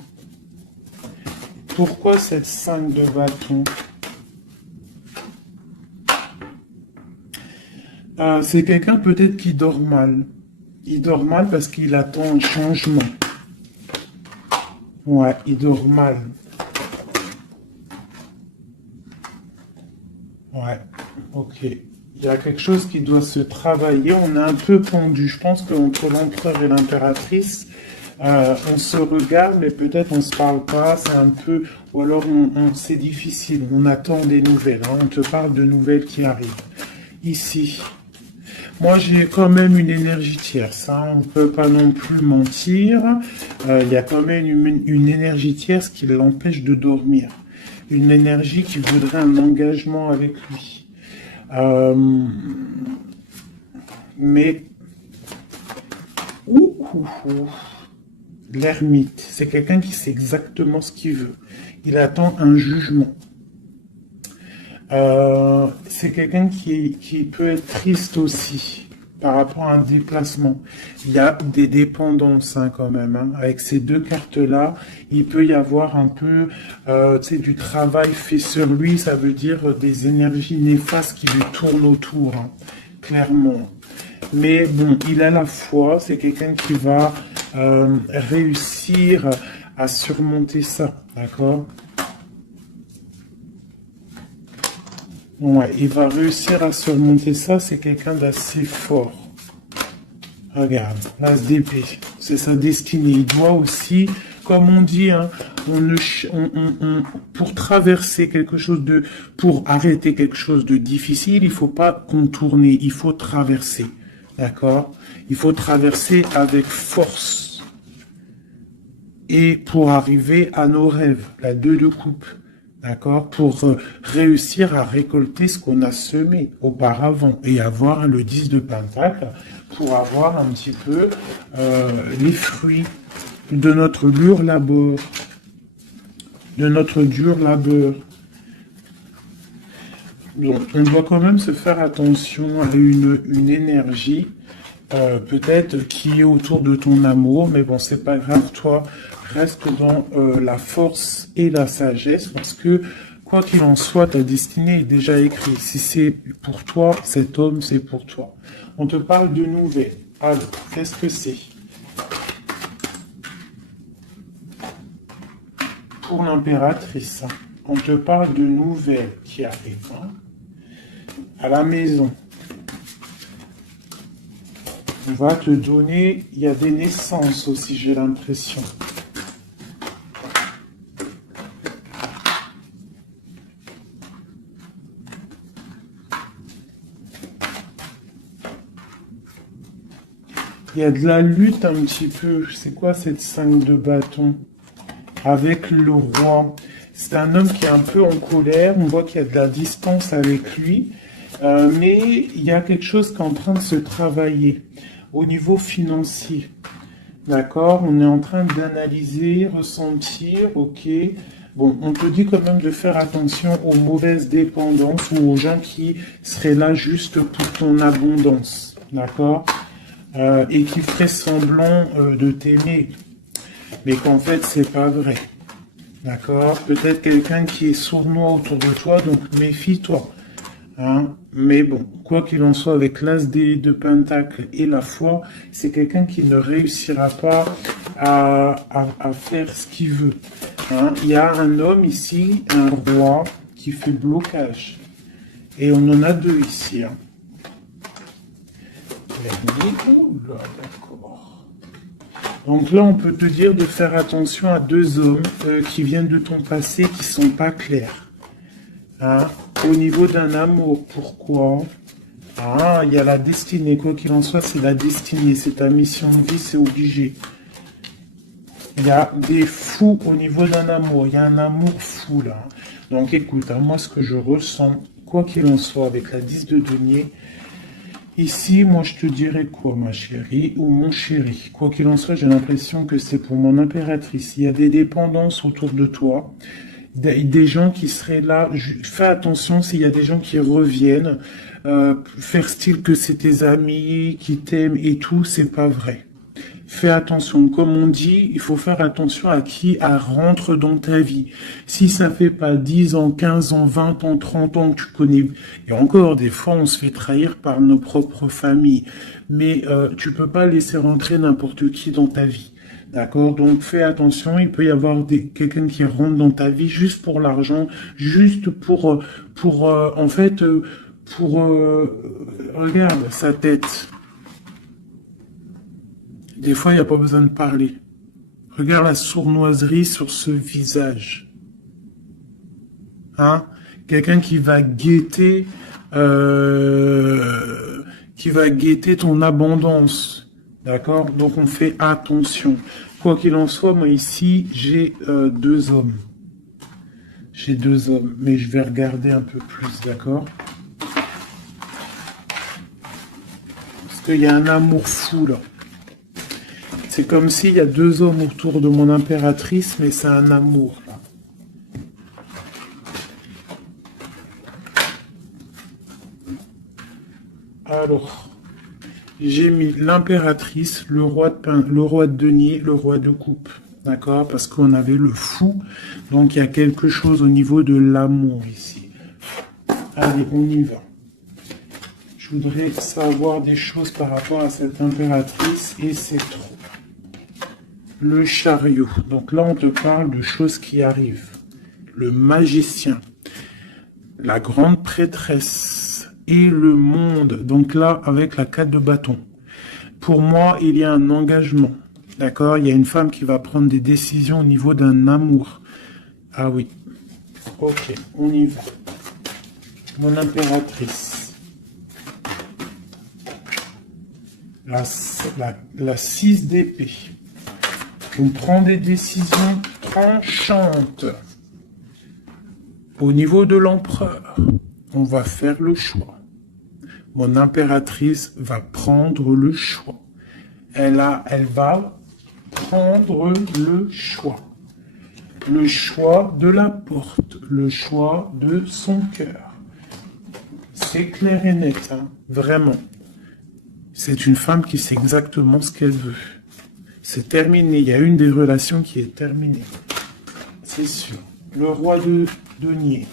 Pourquoi cette 5 de bâton? C'est quelqu'un peut-être qui dort mal. Il dort mal parce qu'il attend un changement. Ouais, il dort mal. Ouais, ok. Il y a quelque chose qui doit se travailler. On est un peu pendu. Je pense qu'entre l'empereur et l'impératrice, on se regarde, mais peut-être on se parle pas. C'est un peu... Ou alors, c'est difficile. On attend des nouvelles. Hein. On te parle de nouvelles qui arrivent. Ici. Moi, j'ai quand même une énergie tierce. Hein. On ne peut pas non plus mentir. Il y a quand même une énergie tierce qui l'empêche de dormir. Une énergie qui voudrait un engagement avec lui. Mais... L'ermite, c'est quelqu'un qui sait exactement ce qu'il veut. Il attend un jugement. C'est quelqu'un qui peut être triste aussi par rapport à un déplacement. Il y a des dépendances hein, quand même. Hein. Avec ces deux cartes-là, il peut y avoir un peu du travail fait sur lui. Ça veut dire des énergies néfastes qui lui tournent autour, hein, clairement. Mais bon, il a la foi. C'est quelqu'un qui va réussir à surmonter ça. D'accord ? Ouais, il va réussir à surmonter ça, c'est quelqu'un d'assez fort. Regarde, l'as d'épée, c'est sa destinée. Il doit aussi, comme on dit, hein, pour traverser quelque chose pour arrêter quelque chose de difficile, il faut pas contourner, il faut traverser. D'accord? Il faut traverser avec force. Et pour arriver à nos rêves, la 2 de coupe. D'accord, pour réussir à récolter ce qu'on a semé auparavant et avoir le 10 de Pentacle pour avoir un petit peu les fruits de notre dur labeur. Donc, on doit quand même se faire attention à une énergie peut-être qui est autour de ton amour, mais bon, c'est pas grave, toi, reste dans la force et la sagesse, parce que, quoi qu'il en soit, ta destinée est déjà écrite. Si c'est pour toi, cet homme, c'est pour toi. On te parle de nouvelles. Alors, qu'est-ce que c'est? Pour l'impératrice, on te parle de nouvelles qui arrivent hein, à la maison. On va te donner, il y a des naissances aussi, j'ai l'impression. Il y a de la lutte un petit peu. C'est quoi cette 5 de bâton? Avec le roi. C'est un homme qui est un peu en colère. On voit qu'il y a de la distance avec lui. Mais il y a quelque chose qui est en train de se travailler au niveau financier. D'accord? On est en train d'analyser, ressentir, ok. Bon, on te dit quand même de faire attention aux mauvaises dépendances ou aux gens qui seraient là juste pour ton abondance. D'accord? Et qui feraient semblant de t'aimer. Mais qu'en fait, c'est pas vrai. D'accord? Peut-être quelqu'un qui est sournois autour de toi, donc méfie-toi. Hein? Mais bon, quoi qu'il en soit, avec l'as de Pentacle et la foi, c'est quelqu'un qui ne réussira pas à faire ce qu'il veut. Hein? Il y a un homme ici, un roi, qui fait blocage. Et on en a deux ici. Hein. Oula, d'accord. Donc là, on peut te dire de faire attention à deux hommes qui viennent de ton passé, qui sont pas clairs. Hein? Au niveau d'un amour, pourquoi? Ah, il y a la destinée, quoi qu'il en soit, c'est la destinée, c'est ta mission de vie, c'est obligé. Il y a des fous au niveau d'un amour, il y a un amour fou là. Donc écoute, hein, moi ce que je ressens, quoi qu'il en soit, avec la 10 de denier, ici, moi je te dirais quoi ma chérie, ou mon chéri, quoi qu'il en soit, j'ai l'impression que c'est pour mon impératrice. Il y a des dépendances autour de toi. Des gens qui seraient là, fais attention s'il y a des gens qui reviennent, faire style que c'est tes amis qui t'aiment et tout, c'est pas vrai. Fais attention, comme on dit, il faut faire attention à qui rentre dans ta vie. Si ça fait pas 10 ans, 15 ans, 20 ans, 30 ans que tu connais, et encore des fois on se fait trahir par nos propres familles, mais tu peux pas laisser rentrer n'importe qui dans ta vie. D'accord? Donc fais attention, il peut y avoir quelqu'un qui rentre dans ta vie juste pour l'argent, juste pour regarde sa tête. Des fois, il n'y a pas besoin de parler. Regarde la sournoiserie sur ce visage. Hein? Quelqu'un qui va guetter qui va guetter ton abondance. D'accord? Donc on fait attention. Quoi qu'il en soit, moi ici, j'ai 2 hommes. J'ai 2 hommes, mais je vais regarder un peu plus, d'accord? Parce qu'il y a un amour fou là. C'est comme s'il y a 2 hommes autour de mon impératrice, mais c'est un amour là. Alors, j'ai mis l'impératrice, le roi de denier, le roi de coupe. D'accord? Parce qu'on avait le fou. Donc, il y a quelque chose au niveau de l'amour ici. Allez, on y va. Je voudrais savoir des choses par rapport à cette impératrice et c'est trop. Le chariot. Donc là, on te parle de choses qui arrivent. Le magicien. La grande prêtresse. Et le monde. Donc là, avec la 4 de bâton. Pour moi, il y a un engagement. D'accord? Il y a une femme qui va prendre des décisions au niveau d'un amour. Ah oui. Ok, on y va. Mon impératrice. La 6 d'épée. On prend des décisions tranchantes. Au niveau de l'empereur, on va faire le choix. Mon impératrice va prendre le choix. Elle va prendre le choix. Le choix de la porte, le choix de son cœur. C'est clair et net, hein, vraiment. C'est une femme qui sait exactement ce qu'elle veut. C'est terminé, il y a une des relations qui est terminée. C'est sûr. Le roi de denier.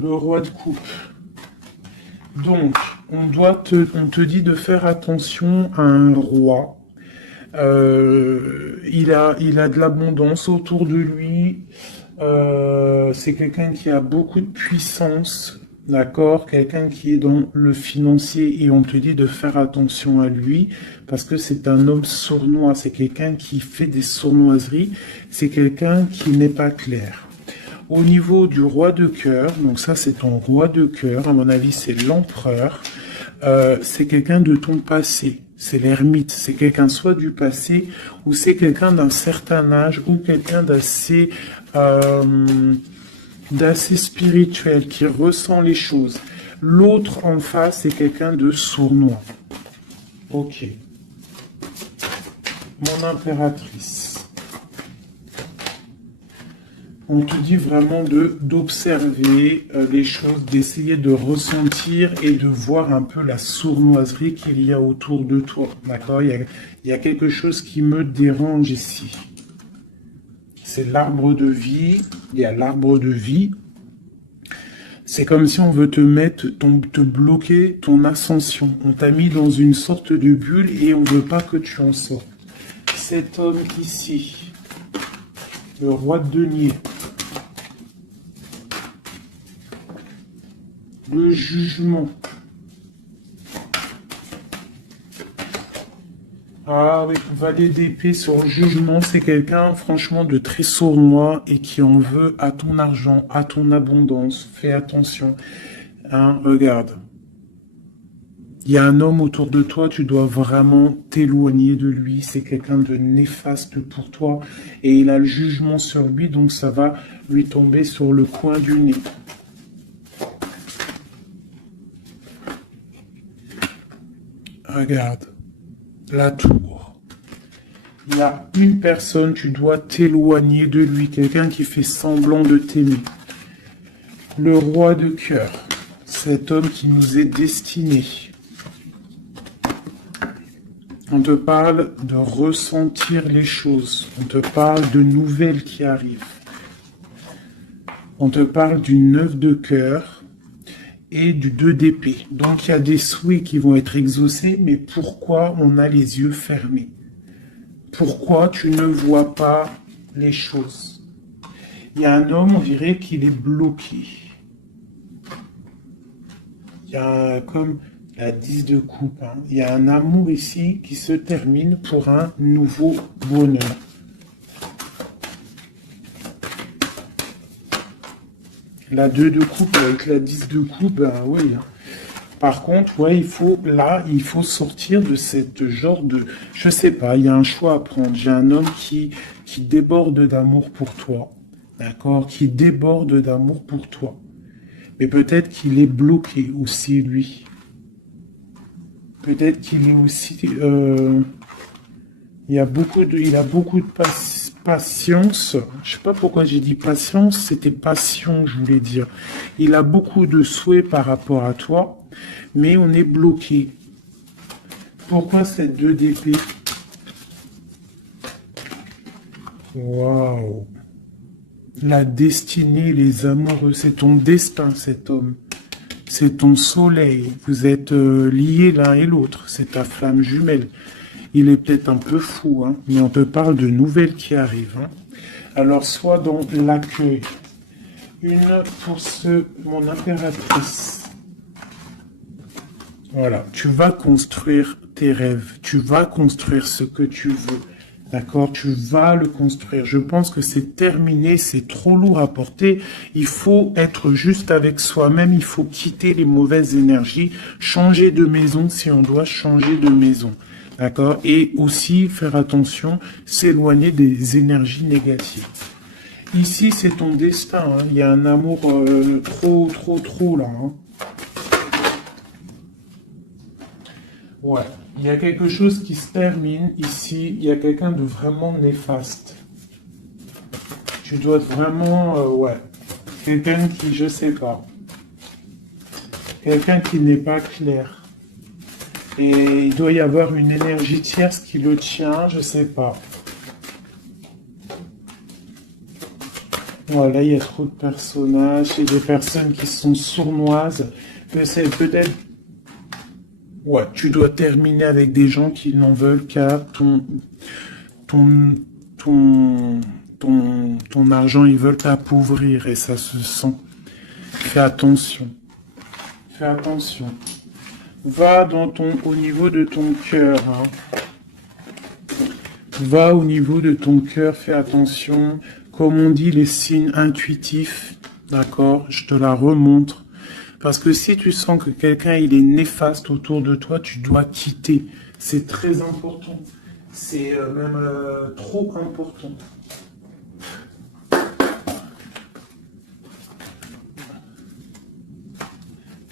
Le roi de coupe. Donc, on te dit de faire attention à un roi. Il a de l'abondance autour de lui. C'est quelqu'un qui a beaucoup de puissance, d'accord? Quelqu'un qui est dans le financier et on te dit de faire attention à lui parce que c'est un homme sournois. C'est quelqu'un qui fait des sournoiseries. C'est quelqu'un qui n'est pas clair. Au niveau du roi de cœur, donc ça c'est ton roi de cœur, à mon avis c'est l'empereur, c'est quelqu'un de ton passé, c'est l'ermite, c'est quelqu'un soit du passé ou c'est quelqu'un d'un certain âge ou quelqu'un d'assez spirituel qui ressent les choses. L'autre en face c'est quelqu'un de sournois. Ok. Mon impératrice. On te dit vraiment d'observer les choses, d'essayer de ressentir et de voir un peu la sournoiserie qu'il y a autour de toi. D'accord? Il y a quelque chose qui me dérange ici. C'est l'arbre de vie. Il y a l'arbre de vie. C'est comme si on veut te bloquer ton ascension. On t'a mis dans une sorte de bulle et on ne veut pas que tu en sortes. Cet homme ici, le roi de denier. Le jugement. Ah oui, valet d'épée sur le jugement, c'est quelqu'un franchement de très sournois et qui en veut à ton argent, à ton abondance. Fais attention. Hein, regarde. Il y a un homme autour de toi, tu dois vraiment t'éloigner de lui. C'est quelqu'un de néfaste pour toi et il a le jugement sur lui, donc ça va lui tomber sur le coin du nez. Regarde, la tour. Il y a une personne, tu dois t'éloigner de lui, quelqu'un qui fait semblant de t'aimer. Le roi de cœur, cet homme qui nous est destiné. On te parle de ressentir les choses, on te parle de nouvelles qui arrivent. On te parle du 9 de cœur. Et du 2 d'épée. Donc, il y a des souhaits qui vont être exaucés, mais pourquoi on a les yeux fermés? Pourquoi tu ne vois pas les choses? Il y a un homme, on dirait qu'il est bloqué. Il y a comme la 10 de coupe. Hein. Il y a un amour ici qui se termine pour un nouveau bonheur. La 2 de coupe avec la 10 de coupe, ben oui. Hein. Par contre, ouais, il faut sortir de cette genre de, je sais pas, il y a un choix à prendre. J'ai un homme qui déborde d'amour pour toi, d'accord, qui déborde d'amour pour toi. Mais peut-être qu'il est bloqué aussi, lui. Peut-être qu'il est aussi, il a beaucoup de patience. Je sais pas pourquoi j'ai dit patience, c'était passion, je voulais dire. Il a beaucoup de souhaits par rapport à toi, mais on est bloqué. Pourquoi cette 2 d'épée? Waouh! La destinée, les amoureux, c'est ton destin, cet homme. C'est ton soleil. Vous êtes liés l'un et l'autre. C'est ta flamme jumelle. Il est peut-être un peu fou, hein, mais on te parle de nouvelles qui arrivent. Hein. Alors, sois dans l'accueil. Une pour mon impératrice. Voilà, tu vas construire tes rêves. Tu vas construire ce que tu veux. D'accord, tu vas le construire. Je pense que c'est terminé, c'est trop lourd à porter. Il faut être juste avec soi-même, il faut quitter les mauvaises énergies, changer de maison si on doit changer de maison. D'accord, et aussi faire attention, s'éloigner des énergies négatives. Ici, c'est ton destin. Hein. Il y a un amour trop là. Hein. Ouais. Il y a quelque chose qui se termine ici. Il y a quelqu'un de vraiment néfaste. Tu dois être vraiment, ouais. Quelqu'un qui, je sais pas. Quelqu'un qui n'est pas clair. Et il doit y avoir une énergie tierce qui le tient, je sais pas. Voilà, il y a trop de personnages et des personnes qui sont sournoises. C'est peut-être... Ouais, tu dois terminer avec des gens qui n'en veulent qu'à ton argent, ils veulent t'appauvrir et ça se sent. Fais attention. Fais attention. Va au niveau de ton cœur. Hein. Va au niveau de ton cœur, fais attention. Comme on dit, les signes intuitifs, d'accord, je te la remontre. Parce que si tu sens que quelqu'un il est néfaste autour de toi, tu dois quitter. C'est très important. C'est même trop important.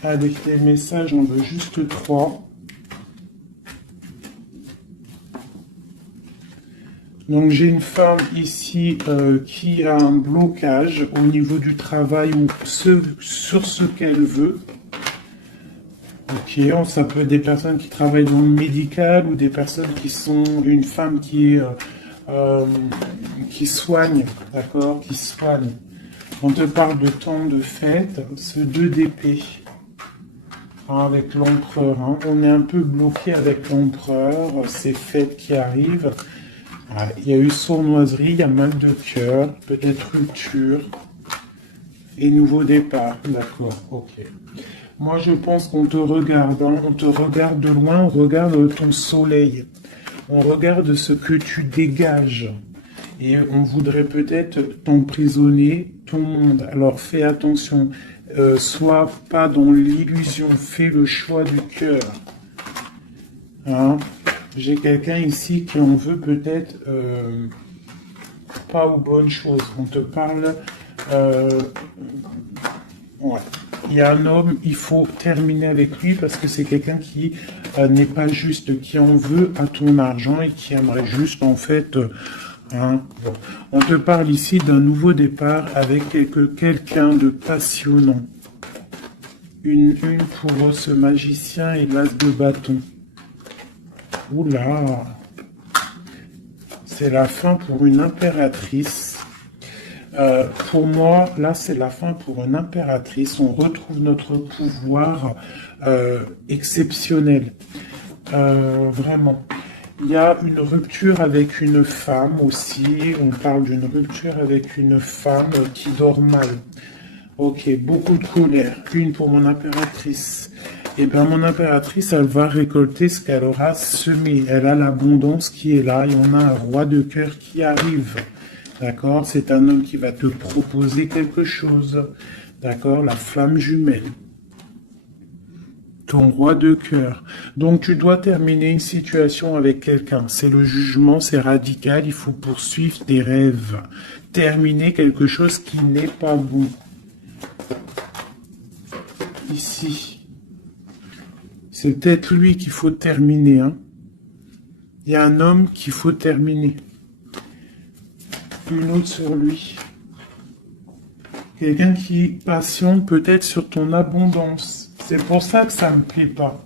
Avec les messages, on veut juste 3. Donc j'ai une femme ici qui a un blocage au niveau du travail ou sur ce qu'elle veut. Ok, ça peut être des personnes qui travaillent dans le médical ou des personnes qui sont une femme qui soigne, d'accord, qui soigne. On te parle de temps de fête, ce 2 d'épée. Avec l'empereur, hein. On est un peu bloqué avec l'empereur, ces fêtes qui arrivent. Il y a eu sournoiserie, il y a mal de cœur, peut-être rupture et nouveau départ. D'accord, ok. Moi, je pense qu'on te regarde, hein. On te regarde de loin, on regarde ton soleil, on regarde ce que tu dégages et on voudrait peut-être t'emprisonner ton monde. Alors, fais attention, sois pas dans l'illusion, fais le choix du cœur. Hein? J'ai quelqu'un ici qui en veut peut-être pas aux bonnes choses. On te parle... ouais. Il y a un homme, il faut terminer avec lui parce que c'est quelqu'un qui n'est pas juste, qui en veut à ton argent et qui aimerait juste en fait... hein, bon. On te parle ici d'un nouveau départ avec quelqu'un de passionnant. Une pour ce magicien et l'as de bâton. Oula, c'est la fin pour une impératrice. Pour moi, là, c'est la fin pour une impératrice. On retrouve notre pouvoir exceptionnel. Vraiment. Il y a une rupture avec une femme aussi. On parle d'une rupture avec une femme qui dort mal. Ok, beaucoup de colère. Une pour mon impératrice. Et bien, mon impératrice, elle va récolter ce qu'elle aura semé. Elle a l'abondance qui est là. Et on a un roi de cœur qui arrive. D'accord? C'est un homme qui va te proposer quelque chose. D'accord? La flamme jumelle. Ton roi de cœur. Donc tu dois terminer une situation avec quelqu'un. C'est le jugement, c'est radical, il faut poursuivre tes rêves. Terminer quelque chose qui n'est pas bon. Ici. C'est peut-être lui qu'il faut terminer. Hein. Il y a un homme qu'il faut terminer. Une autre sur lui. Quelqu'un qui patiente peut-être sur ton abondance. C'est pour ça que ça me plaît pas.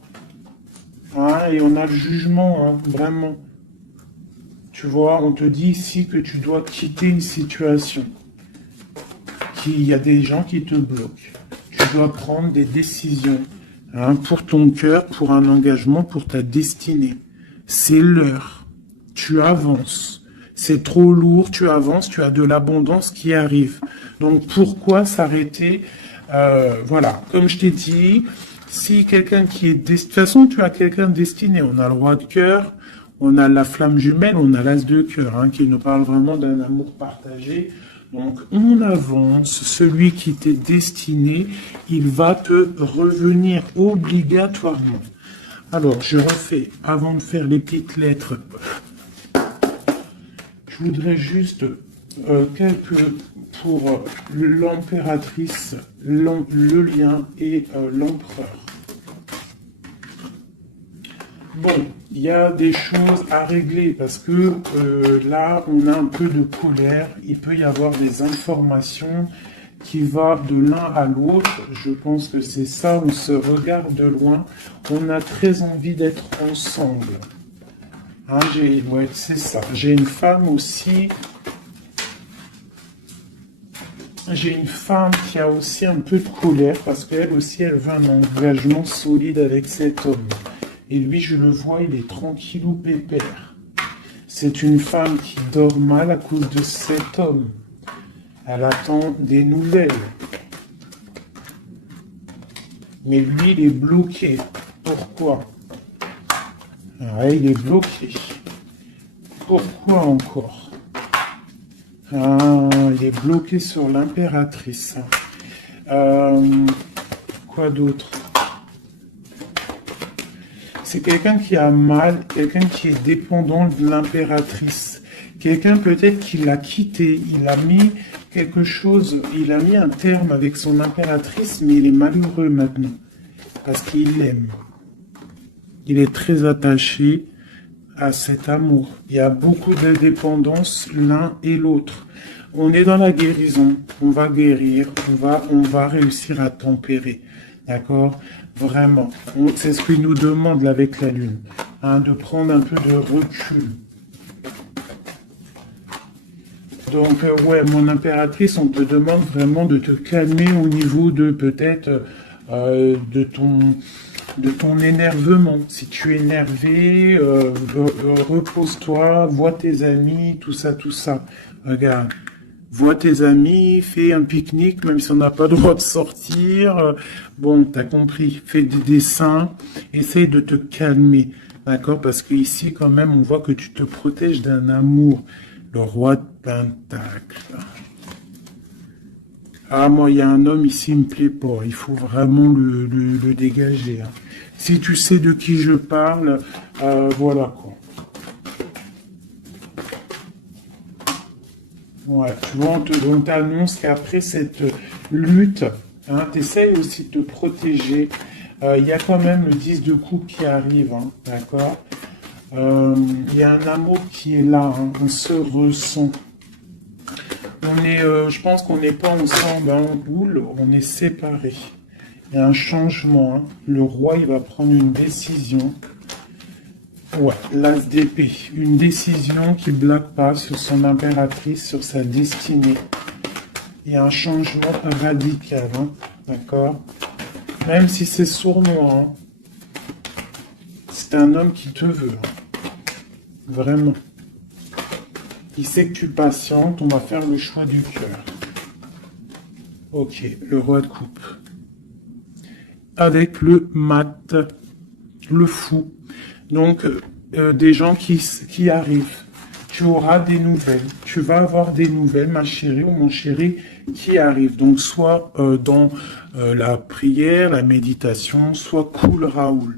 Hein, et on a le jugement, hein, vraiment. Tu vois, on te dit ici que tu dois quitter une situation. Qu'il y a des gens qui te bloquent. Tu dois prendre des décisions. Hein, pour ton cœur, pour un engagement, pour ta destinée. C'est l'heure. Tu avances. C'est trop lourd, tu avances, tu as de l'abondance qui arrive. Donc pourquoi s'arrêter? Voilà, comme je t'ai dit, si quelqu'un qui est... De toute façon, tu as quelqu'un destiné. On a le roi de cœur, on a la flamme jumelle, on a l'as de cœur, hein, qui nous parle vraiment d'un amour partagé. Donc on avance, celui qui t'est destiné, il va te revenir obligatoirement. Alors, je refais, avant de faire les petites lettres, je voudrais juste pour l'impératrice, le lien et l'empereur. Bon, il y a des choses à régler parce que là, on a un peu de colère. Il peut y avoir des informations qui vont de l'un à l'autre. Je pense que c'est ça, on se regarde de loin. On a très envie d'être ensemble. Hein, ouais, c'est ça. J'ai une femme aussi. J'ai une femme qui a aussi un peu de colère parce qu'elle aussi, elle veut un engagement solide avec cet homme. Et lui, je le vois, il est tranquillou pépère. C'est une femme qui dort mal à cause de cet homme. Elle attend des nouvelles. Mais lui, il est bloqué. Pourquoi? Ah, il est bloqué. Pourquoi encore? Ah, il est bloqué sur l'impératrice. Quoi d'autre? C'est quelqu'un qui a mal, quelqu'un qui est dépendant de l'impératrice. Quelqu'un peut-être qui l'a quitté, il a mis quelque chose, il a mis un terme avec son impératrice, mais il est malheureux maintenant. Parce qu'il l'aime. Il est très attaché à cet amour. Il y a beaucoup d'indépendance l'un et l'autre. On est dans la guérison, on va guérir, on va réussir à tempérer. D'accord? Vraiment. C'est ce qu'il nous demande là, avec la Lune. Hein, de prendre un peu de recul. Donc, ouais, mon impératrice, on te demande vraiment de te calmer au niveau de peut-être de ton énervement. Si tu es énervé, repose-toi, vois tes amis, tout ça, tout ça. Regarde. Vois tes amis, fais un pique-nique, même si on n'a pas le droit de sortir. Bon, t'as compris. Fais des dessins. Essaye de te calmer. D'accord? Parce qu'ici, quand même, on voit que tu te protèges d'un amour. Le roi de Pentacle. Ah, moi, il y a un homme ici, il me plaît pas. Il faut vraiment le dégager. Hein. Si tu sais de qui je parle, voilà quoi. Ouais, tu vois, on t'annonce qu'après cette lutte, hein, tu essayes aussi de te protéger. Il y a quand même le 10 de coupe qui arrive, hein, d'accord? Il y a un amour qui est là, hein, on se ressent. Je pense qu'on n'est pas ensemble en boule, on est séparés. Il y a un changement, hein. Le roi, il va prendre une décision. Ouais, l'as d'épée. Une décision qui ne blague pas sur son impératrice, sur sa destinée. Il y a un changement radical, hein, d'accord? Même si c'est sournois, hein. C'est un homme qui te veut, hein. Vraiment. Il sait que tu patientes, on va faire le choix du cœur. Ok, le roi de coupe. Avec le mat, le fou. Donc, des gens qui arrivent. tu auras des nouvelles. Tu vas avoir des nouvelles, ma chérie ou mon chéri, qui arrivent. Donc, soit dans la prière, la méditation, soit cool Raoul.